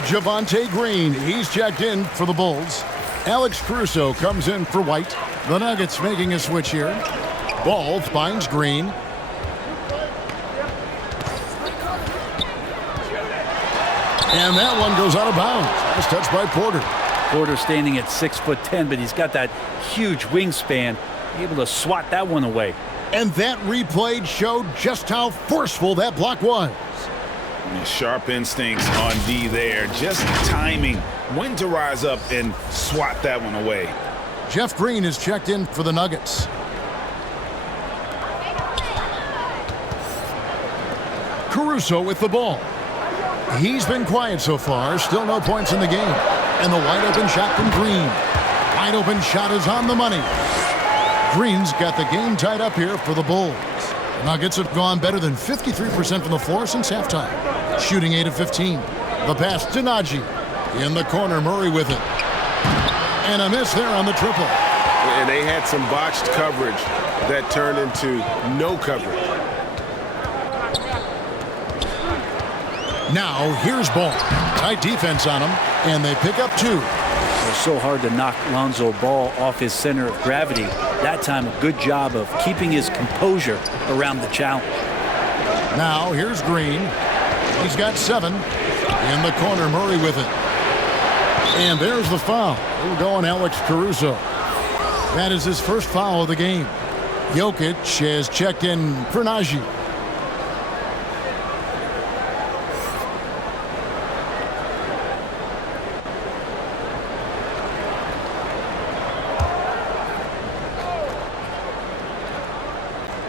Javonte Green, he's checked in for the Bulls. Alex Caruso comes in for White. The Nuggets making a switch here. Ball finds Green. And that one goes out of bounds. Nice touch by Porter. Porter standing at 6'10", but he's got that huge wingspan, able to swat that one away. And that replay showed just how forceful that block was. Sharp instincts on D there. Just timing when to rise up and swat that one away. Jeff Green is checked in for the Nuggets. Caruso with the ball. He's been quiet so far. Still no points in the game. And the wide open shot from Green. Wide open shot is on the money. Green's got the game tied up here for the Bulls. Nuggets have gone better than 53% from the floor since halftime, shooting 8 of 15. The pass to Najee. In the corner, Murray with it. And a miss there on the triple. And they had some botched coverage that turned into no coverage. Now, here's Ball. Tight defense on him, and they pick up 2. It was so hard to knock Lonzo Ball off his center of gravity. That time, a good job of keeping his composure around the challenge. Now, here's Green. He's got 7. In the corner, Murray with it. And there's the foul. We're going Alex Caruso. That is his first foul of the game. Jokic has checked in for Najee.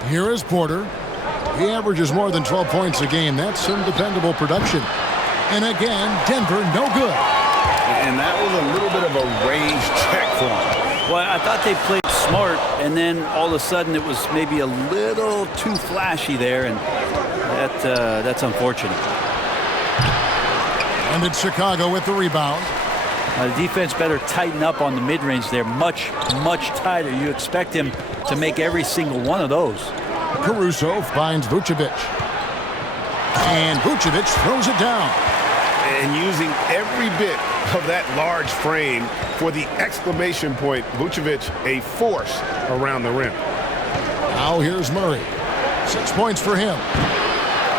Here is Porter. He averages more than 12 points a game. That's some dependable production. And again, Denver, no good. And that was a little bit of a range check for him. Well, I thought they played smart, and then all of a sudden it was maybe a little too flashy there, and that's unfortunate. And it's Chicago with the rebound. The defense better tighten up on the mid-range there, much tighter. You expect him to make every single one of those. Caruso finds Vucevic. And Vucevic throws it down. And using every bit of that large frame for the exclamation point, Vucevic a force around the rim. Now here's Murray. 6 points for him.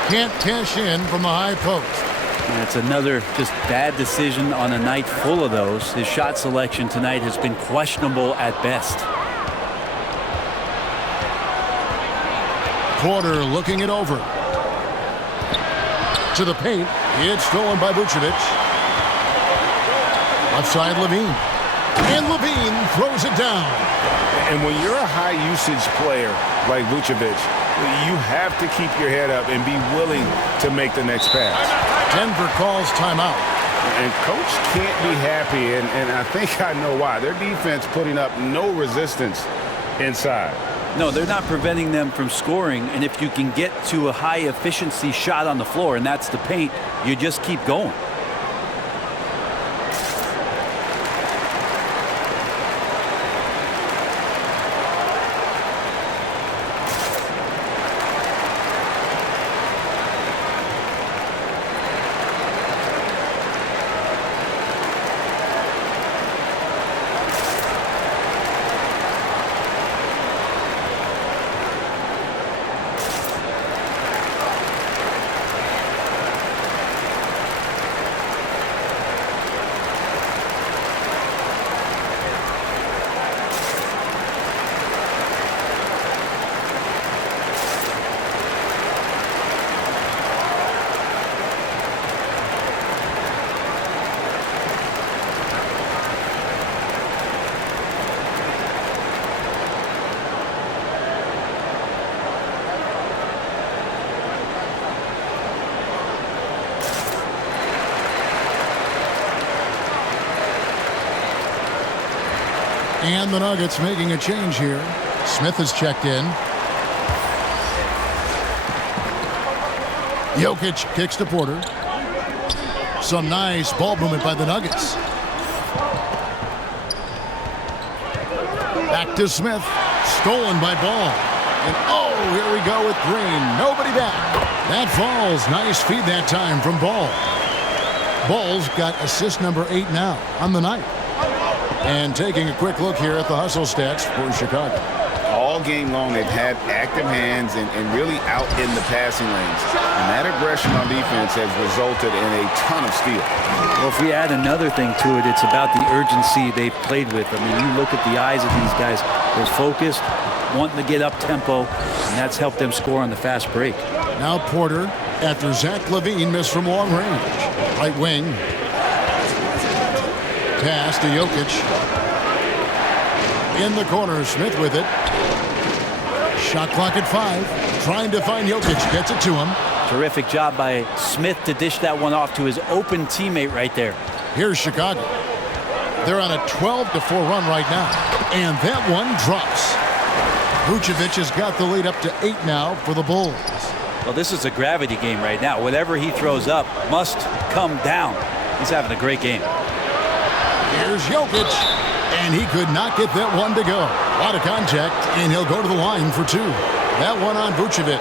Can't cash in from the high post. That's another just bad decision on a night full of those. His shot selection tonight has been questionable at best. Porter looking it over. To the paint. It's stolen by Vucevic. Outside Levine. And Levine throws it down. And when you're a high usage player like Vucevic, you have to keep your head up and be willing to make the next pass. Denver calls timeout. And coach can't be happy, and I think I know why. Their defense putting up no resistance inside. No, they're not preventing them from scoring, and if you can get to a high efficiency shot on the floor, and that's the paint, you just keep going. And the Nuggets making a change here. Smith is checked in. Jokic kicks to Porter. Some nice ball movement by the Nuggets. Back to Smith. Stolen by Ball. And oh, here we go with Green. Nobody back. That falls. Nice feed that time from Ball. Ball's got assist number 8 now on the night. And taking a quick look here at the hustle stats for Chicago. All game long, they've had active hands and really out in the passing lanes. And that aggression on defense has resulted in a ton of steals. Well, if we add another thing to it, it's about the urgency they've played with. I mean, you look at the eyes of these guys. They're focused, wanting to get up tempo, and that's helped them score on the fast break. Now Porter, after Zach LaVine missed from long range. Right wing. Pass to Jokic. In the corner, Smith with it. Shot clock at 5. Trying to find Jokic. Gets it to him. Terrific job by Smith to dish that one off to his open teammate right there. Here's Chicago. They're on a 12-4 run right now. And that one drops. Vucevic has got the lead up to 8 now for the Bulls. Well, this is a gravity game right now. Whatever he throws up must come down. He's having a great game. Here's Jokic, and he could not get that one to go. A lot of contact, and he'll go to the line for 2. That one on Vucevic.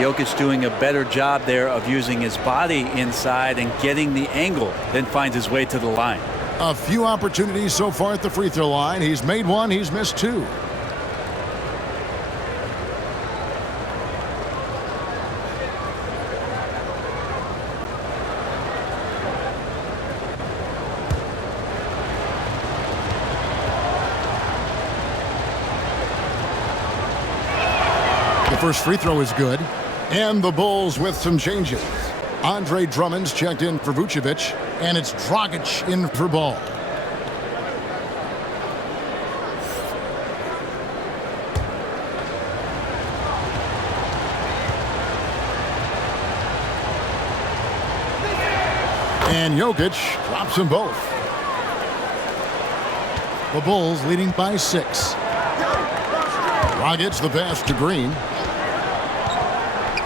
Jokic doing a better job there of using his body inside and getting the angle, then finds his way to the line. A few opportunities so far at the free throw line. He's made 1, he's missed 2. The first free throw is good. And the Bulls with some changes. Andre Drummond's checked in for Vucevic, and it's Dragic in for Ball. And Jokic drops them both. The Bulls leading by 6. Dragic the pass to Green.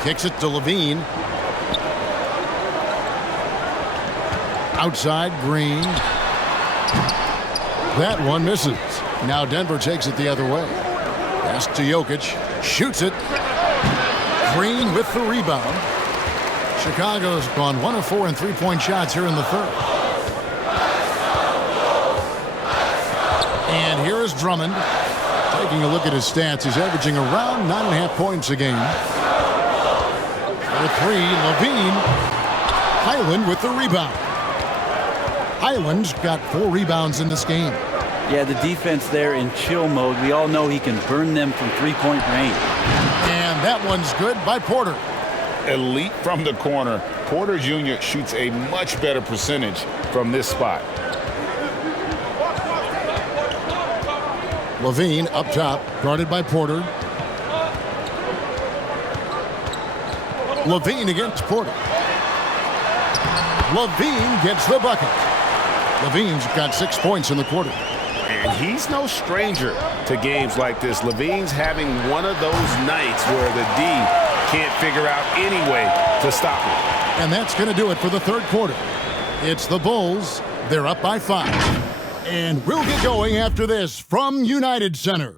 Kicks it to Levine. Outside, Green. That one misses. Now Denver takes it the other way. Pass to Jokic. Shoots it. Green with the rebound. Chicago's gone 1 of 4 in three-point shots here in the third. And here is Drummond. Taking a look at his stats, he's averaging around 9.5 points a game. For 3, Levine. Highland with the rebound. Highland's got 4 rebounds in this game. Yeah, the defense there in chill mode. We all know he can burn them from three-point range. And that one's good by Porter. Elite from the corner. Porter Jr. shoots a much better percentage from this spot. Levine up top, guarded by Porter. Levine against Porter. Levine gets the bucket. Levine's got 6 points in the quarter. And he's no stranger to games like this. Levine's having one of those nights where the D can't figure out any way to stop him. And that's going to do it for the third quarter. It's the Bulls. They're up by 5. And we'll get going after this from United Center.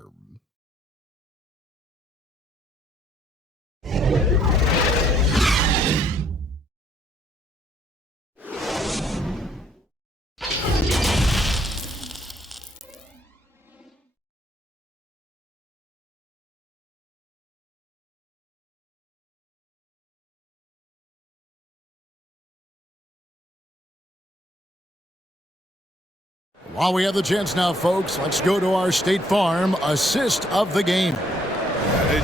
While we have the chance now, folks, let's go to our State Farm assist of the game.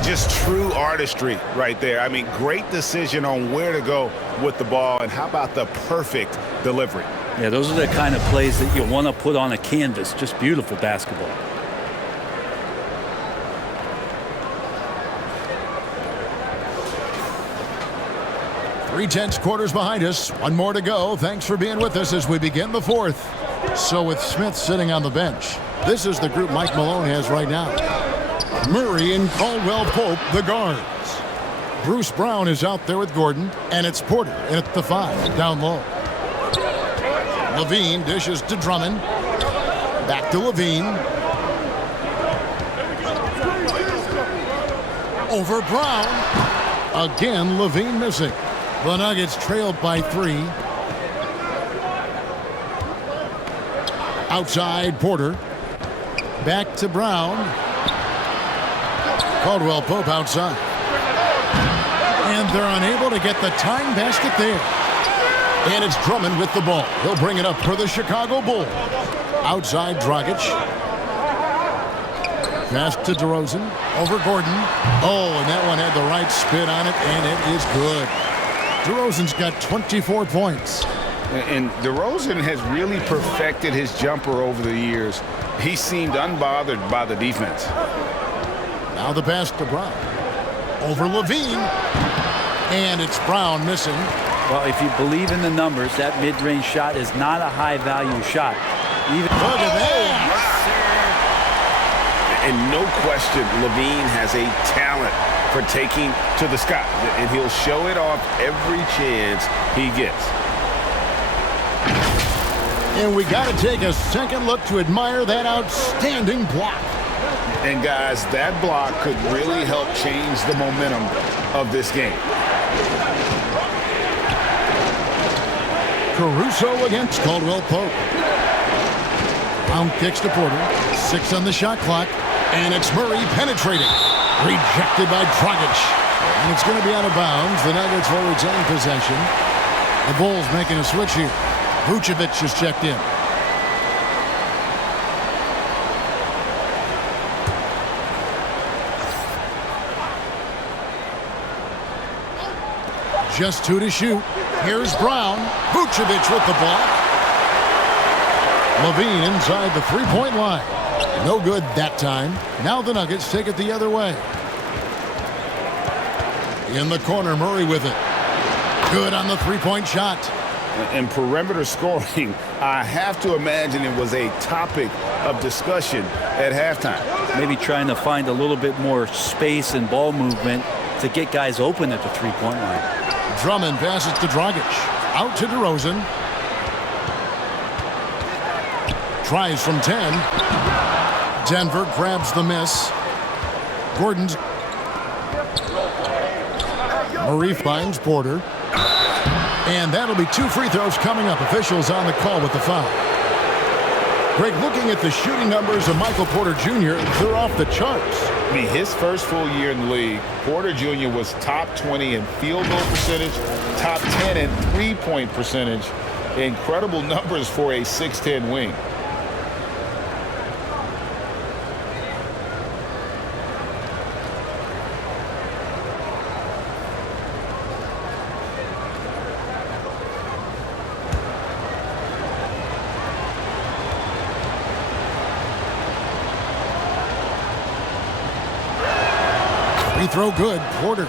Just true artistry right there. I mean, great decision on where to go with the ball, and how about the perfect delivery? Yeah, those are the kind of plays that you want to put on a canvas. Just beautiful basketball. Three-tenths quarters behind us. One more to go. Thanks for being with us as we begin the fourth. So with Smith sitting on the bench, this is the group Mike Malone has right now. Murray and Caldwell Pope, the guards. Bruce Brown is out there with Gordon, and it's Porter at the 5, down low. Levine dishes to Drummond. Back to Levine. Over Brown. Again, Levine missing. The Nuggets trailed by 3. Outside, Porter. Back to Brown. Caldwell Pope outside. And they're unable to get the tying basket there. And it's Drummond with the ball. He'll bring it up for the Chicago Bulls. Outside, Dragic. Pass to DeRozan. Over Gordon. Oh, and that one had the right spin on it, and it is good. DeRozan's got 24 points. And DeRozan has really perfected his jumper over the years. He seemed unbothered by the defense. Now the pass to Brown. Over Levine. And it's Brown missing. Well, if you believe in the numbers, that mid-range shot is not a high-value shot. Look at that. And no question, Levine has a talent for taking to the sky, and he'll show it off every chance he gets. And we got to take a second look to admire that outstanding block. And guys, that block could really help change the momentum of this game. Caruso against Caldwell Pope. Brown kicks to Porter. 6 on the shot clock. And it's Murray penetrating. Rejected by Dragic. And it's going to be out of bounds. The Nuggets will retain possession. The Bulls making a switch here. Vucevic is checked in. Just 2 to shoot. Here's Brown. Vucevic with the block. Levine inside the three-point line. No good that time. Now the Nuggets take it the other way. In the corner, Murray with it. Good on the three-point shot. And perimeter scoring, I have to imagine it was a topic of discussion at halftime. Maybe trying to find a little bit more space and ball movement to get guys open at the three-point line. Drummond passes to Dragic. Out to DeRozan. Tries from 10. Denver grabs the miss. Gordon's. Murray finds Porter. And that'll be 2 free throws coming up. Officials on the call with the foul. Greg, looking at the shooting numbers of Michael Porter Jr., they're off the charts. I mean, his first full year in the league, Porter Jr. was top 20 in field goal percentage, top 10 in three-point percentage. Incredible numbers for a 6'10 wing. Free throw good. Porter.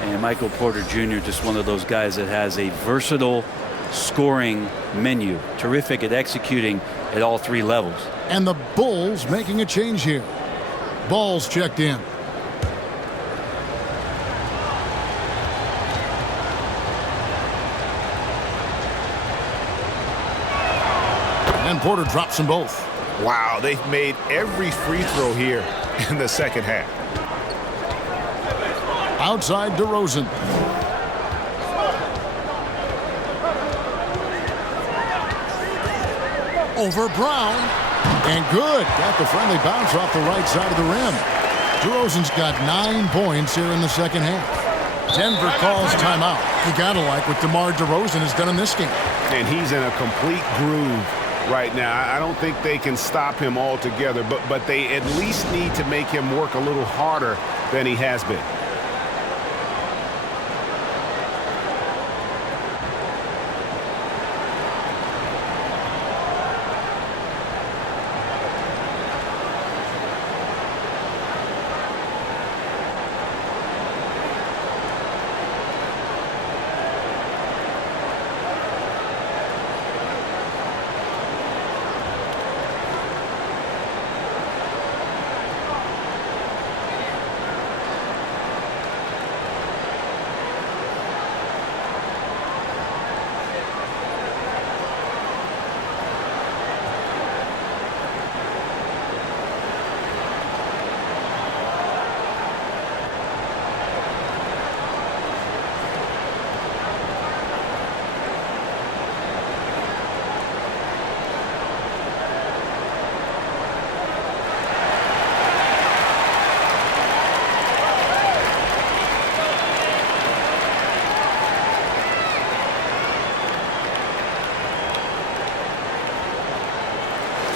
And Michael Porter Jr., just one of those guys that has a versatile scoring menu. Terrific at executing at all 3 levels. And the Bulls making a change here. Ball's checked in. And Porter drops them both. Wow, they've made every free throw here in the second half. Outside DeRozan. Over Brown. And good. Got the friendly bounce off the right side of the rim. DeRozan's got 9 points here in the second half. Denver calls timeout. You gotta like what DeMar DeRozan has done in this game. And he's in a complete groove right now. I don't think they can stop him altogether, but they at least need to make him work a little harder than he has been.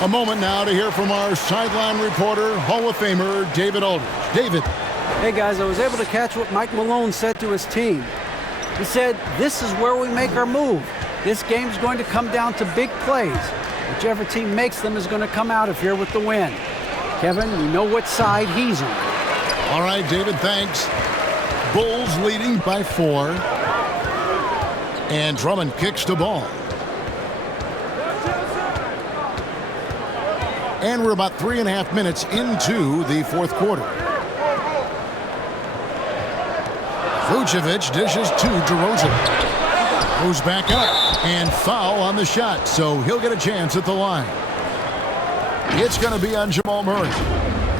A moment now to hear from our sideline reporter, Hall of Famer David Aldridge. David. Hey, guys, I was able to catch what Mike Malone said to his team. He said, this is where we make our move. This game's going to come down to big plays. Whichever team makes them is going to come out of here with the win. Kevin, we know what side he's on. All right, David, thanks. Bulls leading by 4. And Drummond kicks the ball. And we're about 3.5 minutes into the fourth quarter. Vucevic dishes to DeRozan. Goes back up and foul on the shot, so he'll get a chance at the line. It's going to be on Jamal Murray.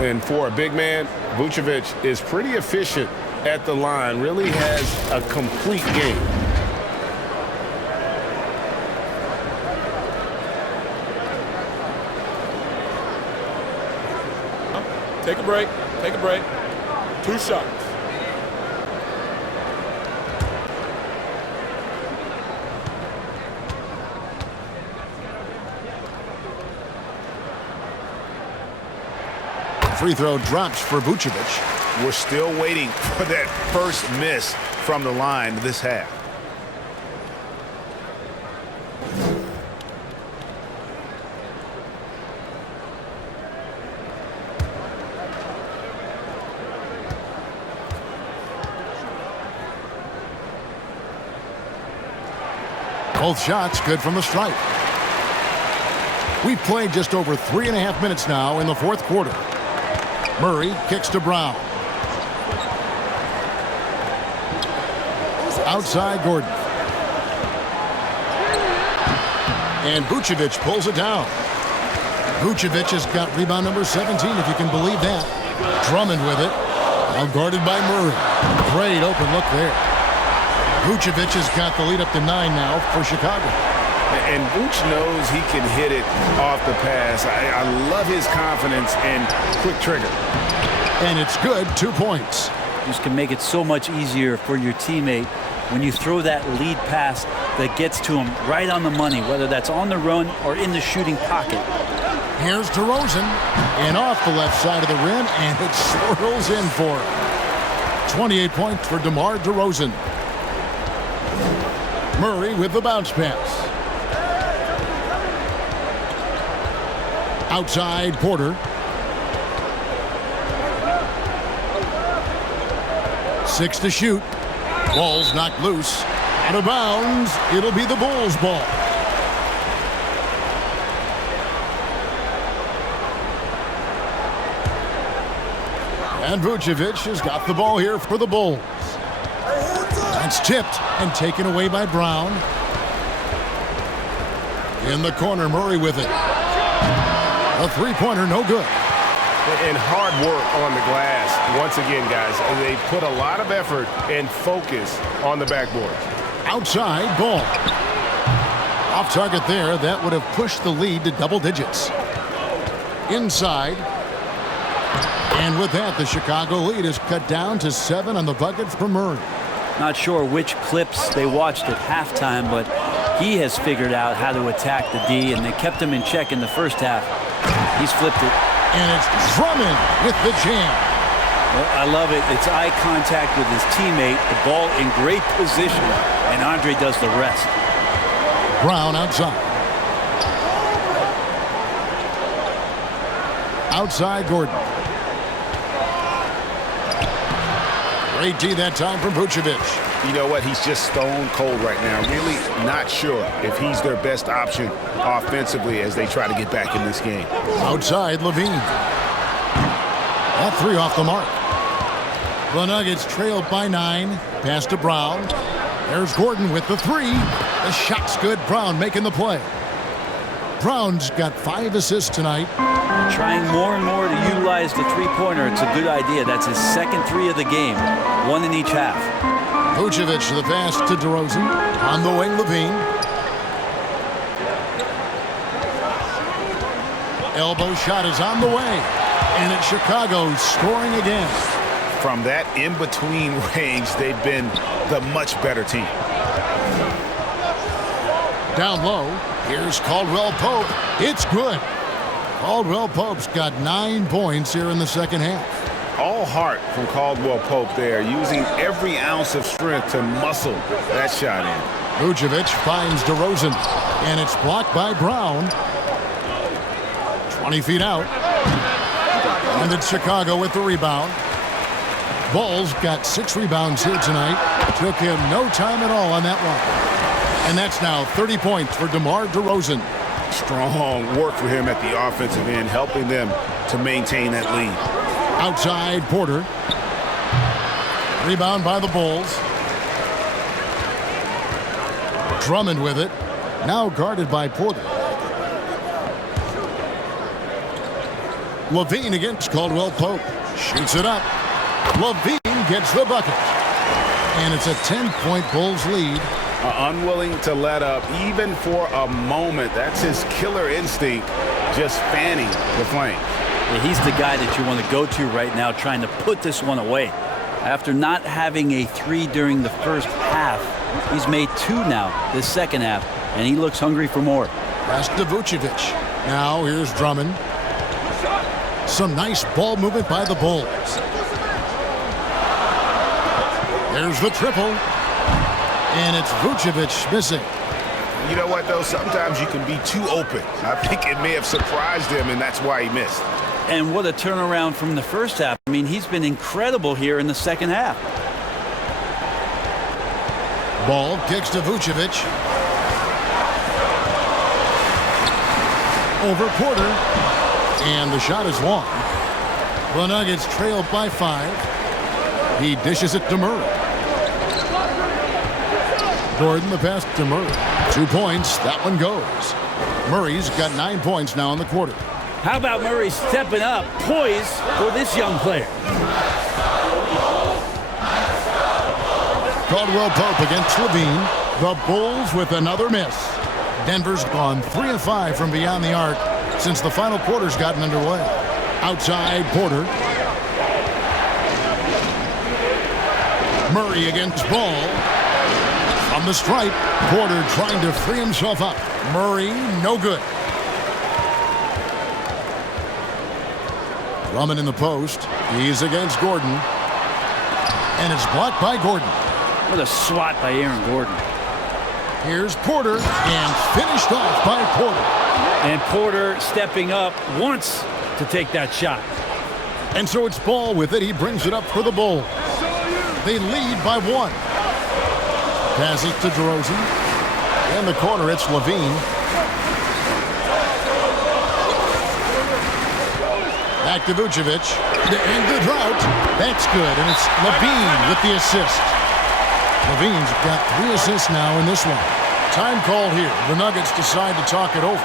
And for a big man, Vucevic is pretty efficient at the line, really has a complete game. Take a break. Take a break. 2 shots. Free throw drops for Vucevic. We're still waiting for that first miss from the line this half. Both shots good from the stripe. We've played just over 3.5 minutes now in the fourth quarter. Murray kicks to Brown. Outside Gordon. And Vucevic pulls it down. Vucevic has got rebound number 17, if you can believe that. Drummond with it. Now guarded by Murray. Great open look there. Vucevic has got the lead up to 9 now for Chicago. And Vooch knows he can hit it off the pass. I love his confidence and quick trigger. And it's good, 2 points. Just can make it so much easier for your teammate when you throw that lead pass that gets to him right on the money, whether that's on the run or in the shooting pocket. Here's DeRozan, and off the left side of the rim, and it swirls in for him. 28 points for DeMar DeRozan. Murray with the bounce pass. Outside Porter. 6 to shoot. Ball's knocked loose. Out of bounds. It'll be the Bulls' ball. And Vucevic has got the ball here for the Bulls. That's tipped and taken away by Brown. In the corner, Murray with it. A three-pointer, no good. And hard work on the glass. Once again, guys, they put a lot of effort and focus on the backboard. Outside, ball. Off target there. That would have pushed the lead to double digits. Inside. And with that, the Chicago lead is cut down to 7 on the bucket for Murray. Not sure which clips they watched at halftime, but he has figured out how to attack the D, and they kept him in check in the first half. He's flipped it. And it's Drummond with the jam. Well, I love it. It's eye contact with his teammate, the ball in great position, and Andre does the rest. Brown outside. Outside Gordon. Great D that time from Vucevic. You know what? He's just stone cold right now. Really not sure if he's their best option offensively as they try to get back in this game. Outside Levine. All 3 off the mark. The Nuggets trailed by 9. Pass to Brown. There's Gordon with the 3. The shot's good. Brown making the play. Brown's got 5 assists tonight. Trying more and more to utilize the three-pointer. It's a good idea. That's his second 3 of the game. 1 in each half. Vucevic the pass to DeRozan. On the wing, Levine. Elbow shot is on the way. And it's Chicago scoring again. From that in-between range, they've been the much better team. Down low, here's Caldwell Pope. It's good. Caldwell Pope's got 9 points here in the second half. All heart from Caldwell Pope there, using every ounce of strength to muscle that shot in. Vucevic finds DeRozan, and it's blocked by Brown. 20 feet out. And it's Chicago with the rebound. Bulls got 6 rebounds here tonight. Took him no time at all on that one. And that's now 30 points for DeMar DeRozan. Strong work for him at the offensive end, helping them to maintain that lead. Outside, Porter. Rebound by the Bulls. Drummond with it. Now guarded by Porter. Levine against Caldwell Pope. Shoots it up. Levine gets the bucket. And it's a 10-point Bulls lead. Unwilling to let up even for a moment. That's his killer instinct, just fanning the flame. Yeah, he's the guy that you want to go to right now, trying to put this one away. After not having a 3 during the first half, he's made 2 now this second half, and he looks hungry for more. Pass to Vucevic. Now here's Drummond. Some nice ball movement by the Bulls. There's the triple. And it's Vucevic missing. You know what, though? Sometimes you can be too open. I think it may have surprised him, and that's why he missed. And what a turnaround from the first half. I mean, he's been incredible here in the second half. Ball kicks to Vucevic. Over Porter. And the shot is long. The Nuggets trail by 5. He dishes it to Murray. Gordon the pass to Murray. 2 points. That one goes. Murray's got 9 points now in the quarter. How about Murray stepping up, poised for this young player? Caldwell Pope against Levine. The Bulls with another miss. Denver's gone 3 of 5 from beyond the arc since the final quarter's gotten underway. Outside, Porter. Murray against Ball. From the stripe, Porter trying to free himself up. Murray, no good. Drummond in the post. He's against Gordon. And it's blocked by Gordon. What a swat by Aaron Gordon. Here's Porter, and finished off by Porter. And Porter stepping up once to take that shot. And so it's Ball with it. He brings it up for the Bulls. They lead by 1. Pass it to DeRozan. In the corner, it's Levine. Back to Vucevic. To end the drought. That's good, and it's Levine with the assist. Levine's got 3 assists now in this one. Time called here. The Nuggets decide to talk it over.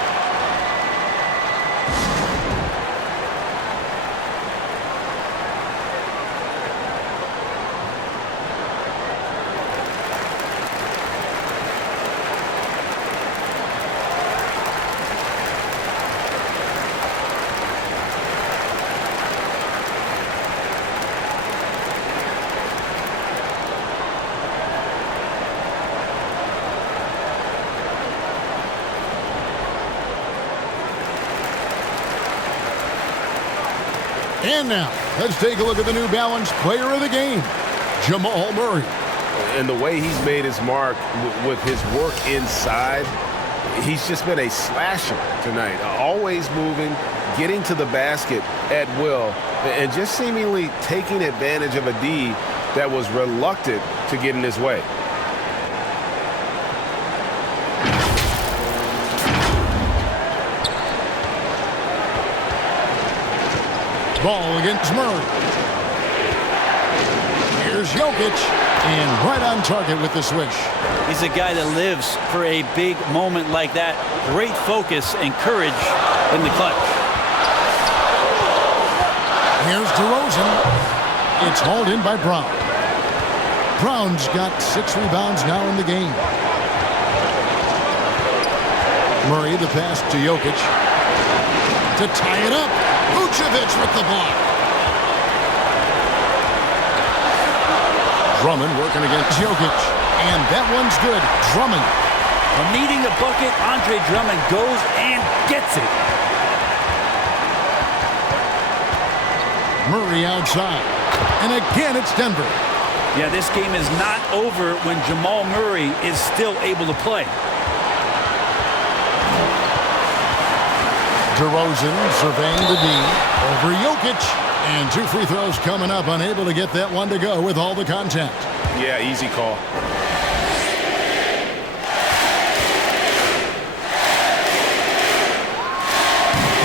And now, let's take a look at the New Balance player of the game, Jamal Murray. And the way he's made his mark with his work inside, he's just been a slasher tonight. Always moving, getting to the basket at will, and just seemingly taking advantage of a D that was reluctant to get in his way. Ball against Murray. Here's Jokic, and right on target with the swish. He's a guy that lives for a big moment like that. Great focus and courage in the clutch. Here's DeRozan. It's hauled in by Brown. Brown's got 6 rebounds now in the game. Murray the pass to Jokic. To tie it up. Vucevic with the block. Drummond working against Jokic. And that one's good. Drummond. Needing a bucket, Andre Drummond goes and gets it. Murray outside. And again, it's Denver. Yeah, this game is not over when Jamal Murray is still able to play. DeRozan surveying the D over Jokic. And 2 free throws coming up, unable to get that one to go with all the contact. Yeah, easy call.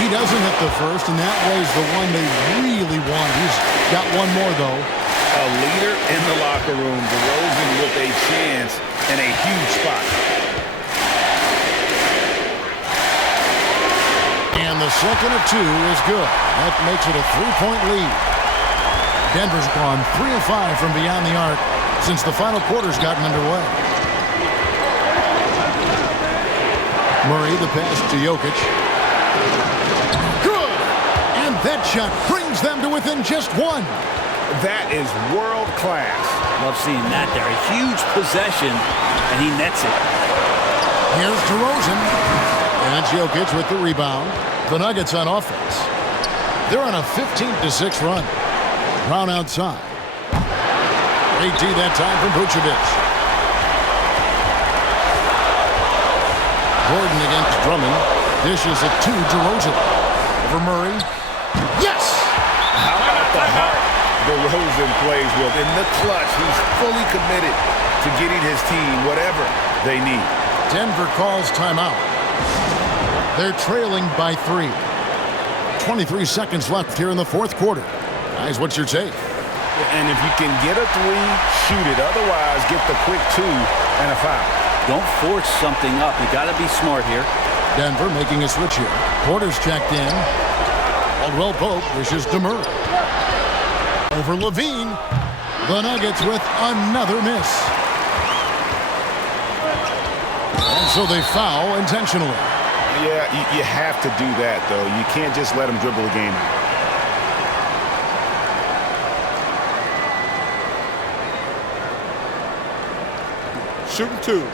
He doesn't hit the first, and that was the one they really want. He's got one more, though. A leader in the locker room, DeRozan with a chance and a huge spot. And the second of two is good. That makes it a 3-point lead. Denver's gone 3 of 5 from beyond the arc since the final quarter's gotten underway. Murray, the pass to Jokic. Good! And that shot brings them to within just one. That is world class. Love seeing that there. A huge possession, and he nets it. Here's DeRozan. And it's Jokic with the rebound. The Nuggets on offense. They're on a 15-6 run. Brown outside. Great D that time from Vucevic. Gordon against Drummond. Dishes it to DeRozan. Over Murray. Yes! How about the heart DeRozan plays with? In the clutch, he's fully committed to getting his team whatever they need. Denver calls timeout. They're trailing by 3. 23 seconds left here in the fourth quarter. Guys, what's your take? And if you can get a 3, shoot it. Otherwise, get the quick 2 and a foul. Don't force something up. You got to be smart here. Denver making a switch here. Porter's checked in. Caldwell Pope wishes to Murray. Over Levine. The Nuggets with another miss. And so they foul intentionally. Yeah, you have to do that, though. You can't just let them dribble the game. Shooting 2.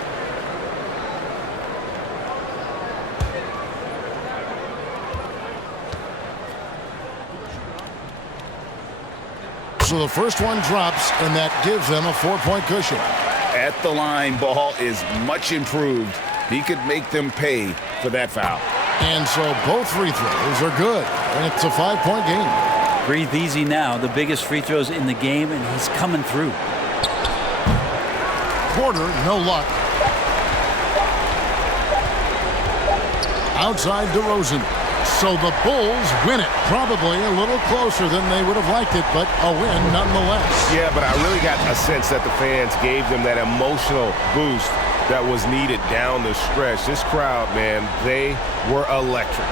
So the first one drops, and that gives them a 4-point cushion. At the line, ball is much improved. He could make them pay for that foul. And so both free throws are good. And it's a 5-point game. Breathe easy now. The biggest free throws in the game, and he's coming through. Porter, no luck. Outside DeRozan. So the Bulls win it. Probably a little closer than they would have liked it, but a win nonetheless. Yeah, but I really got a sense that the fans gave them that emotional boost that was needed down the stretch. This crowd, man, they were electric.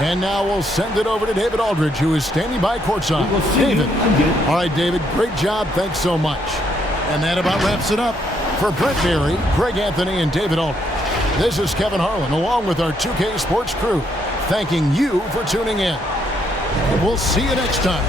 And now we'll send it over to David Aldridge, who is standing by courtside. David. All right, David, great job. Thanks so much. And that about wraps it up. For Brett Berry, Greg Anthony, and David Aldridge, this is Kevin Harlan, along with our 2K Sports crew, thanking you for tuning in. And we'll see you next time.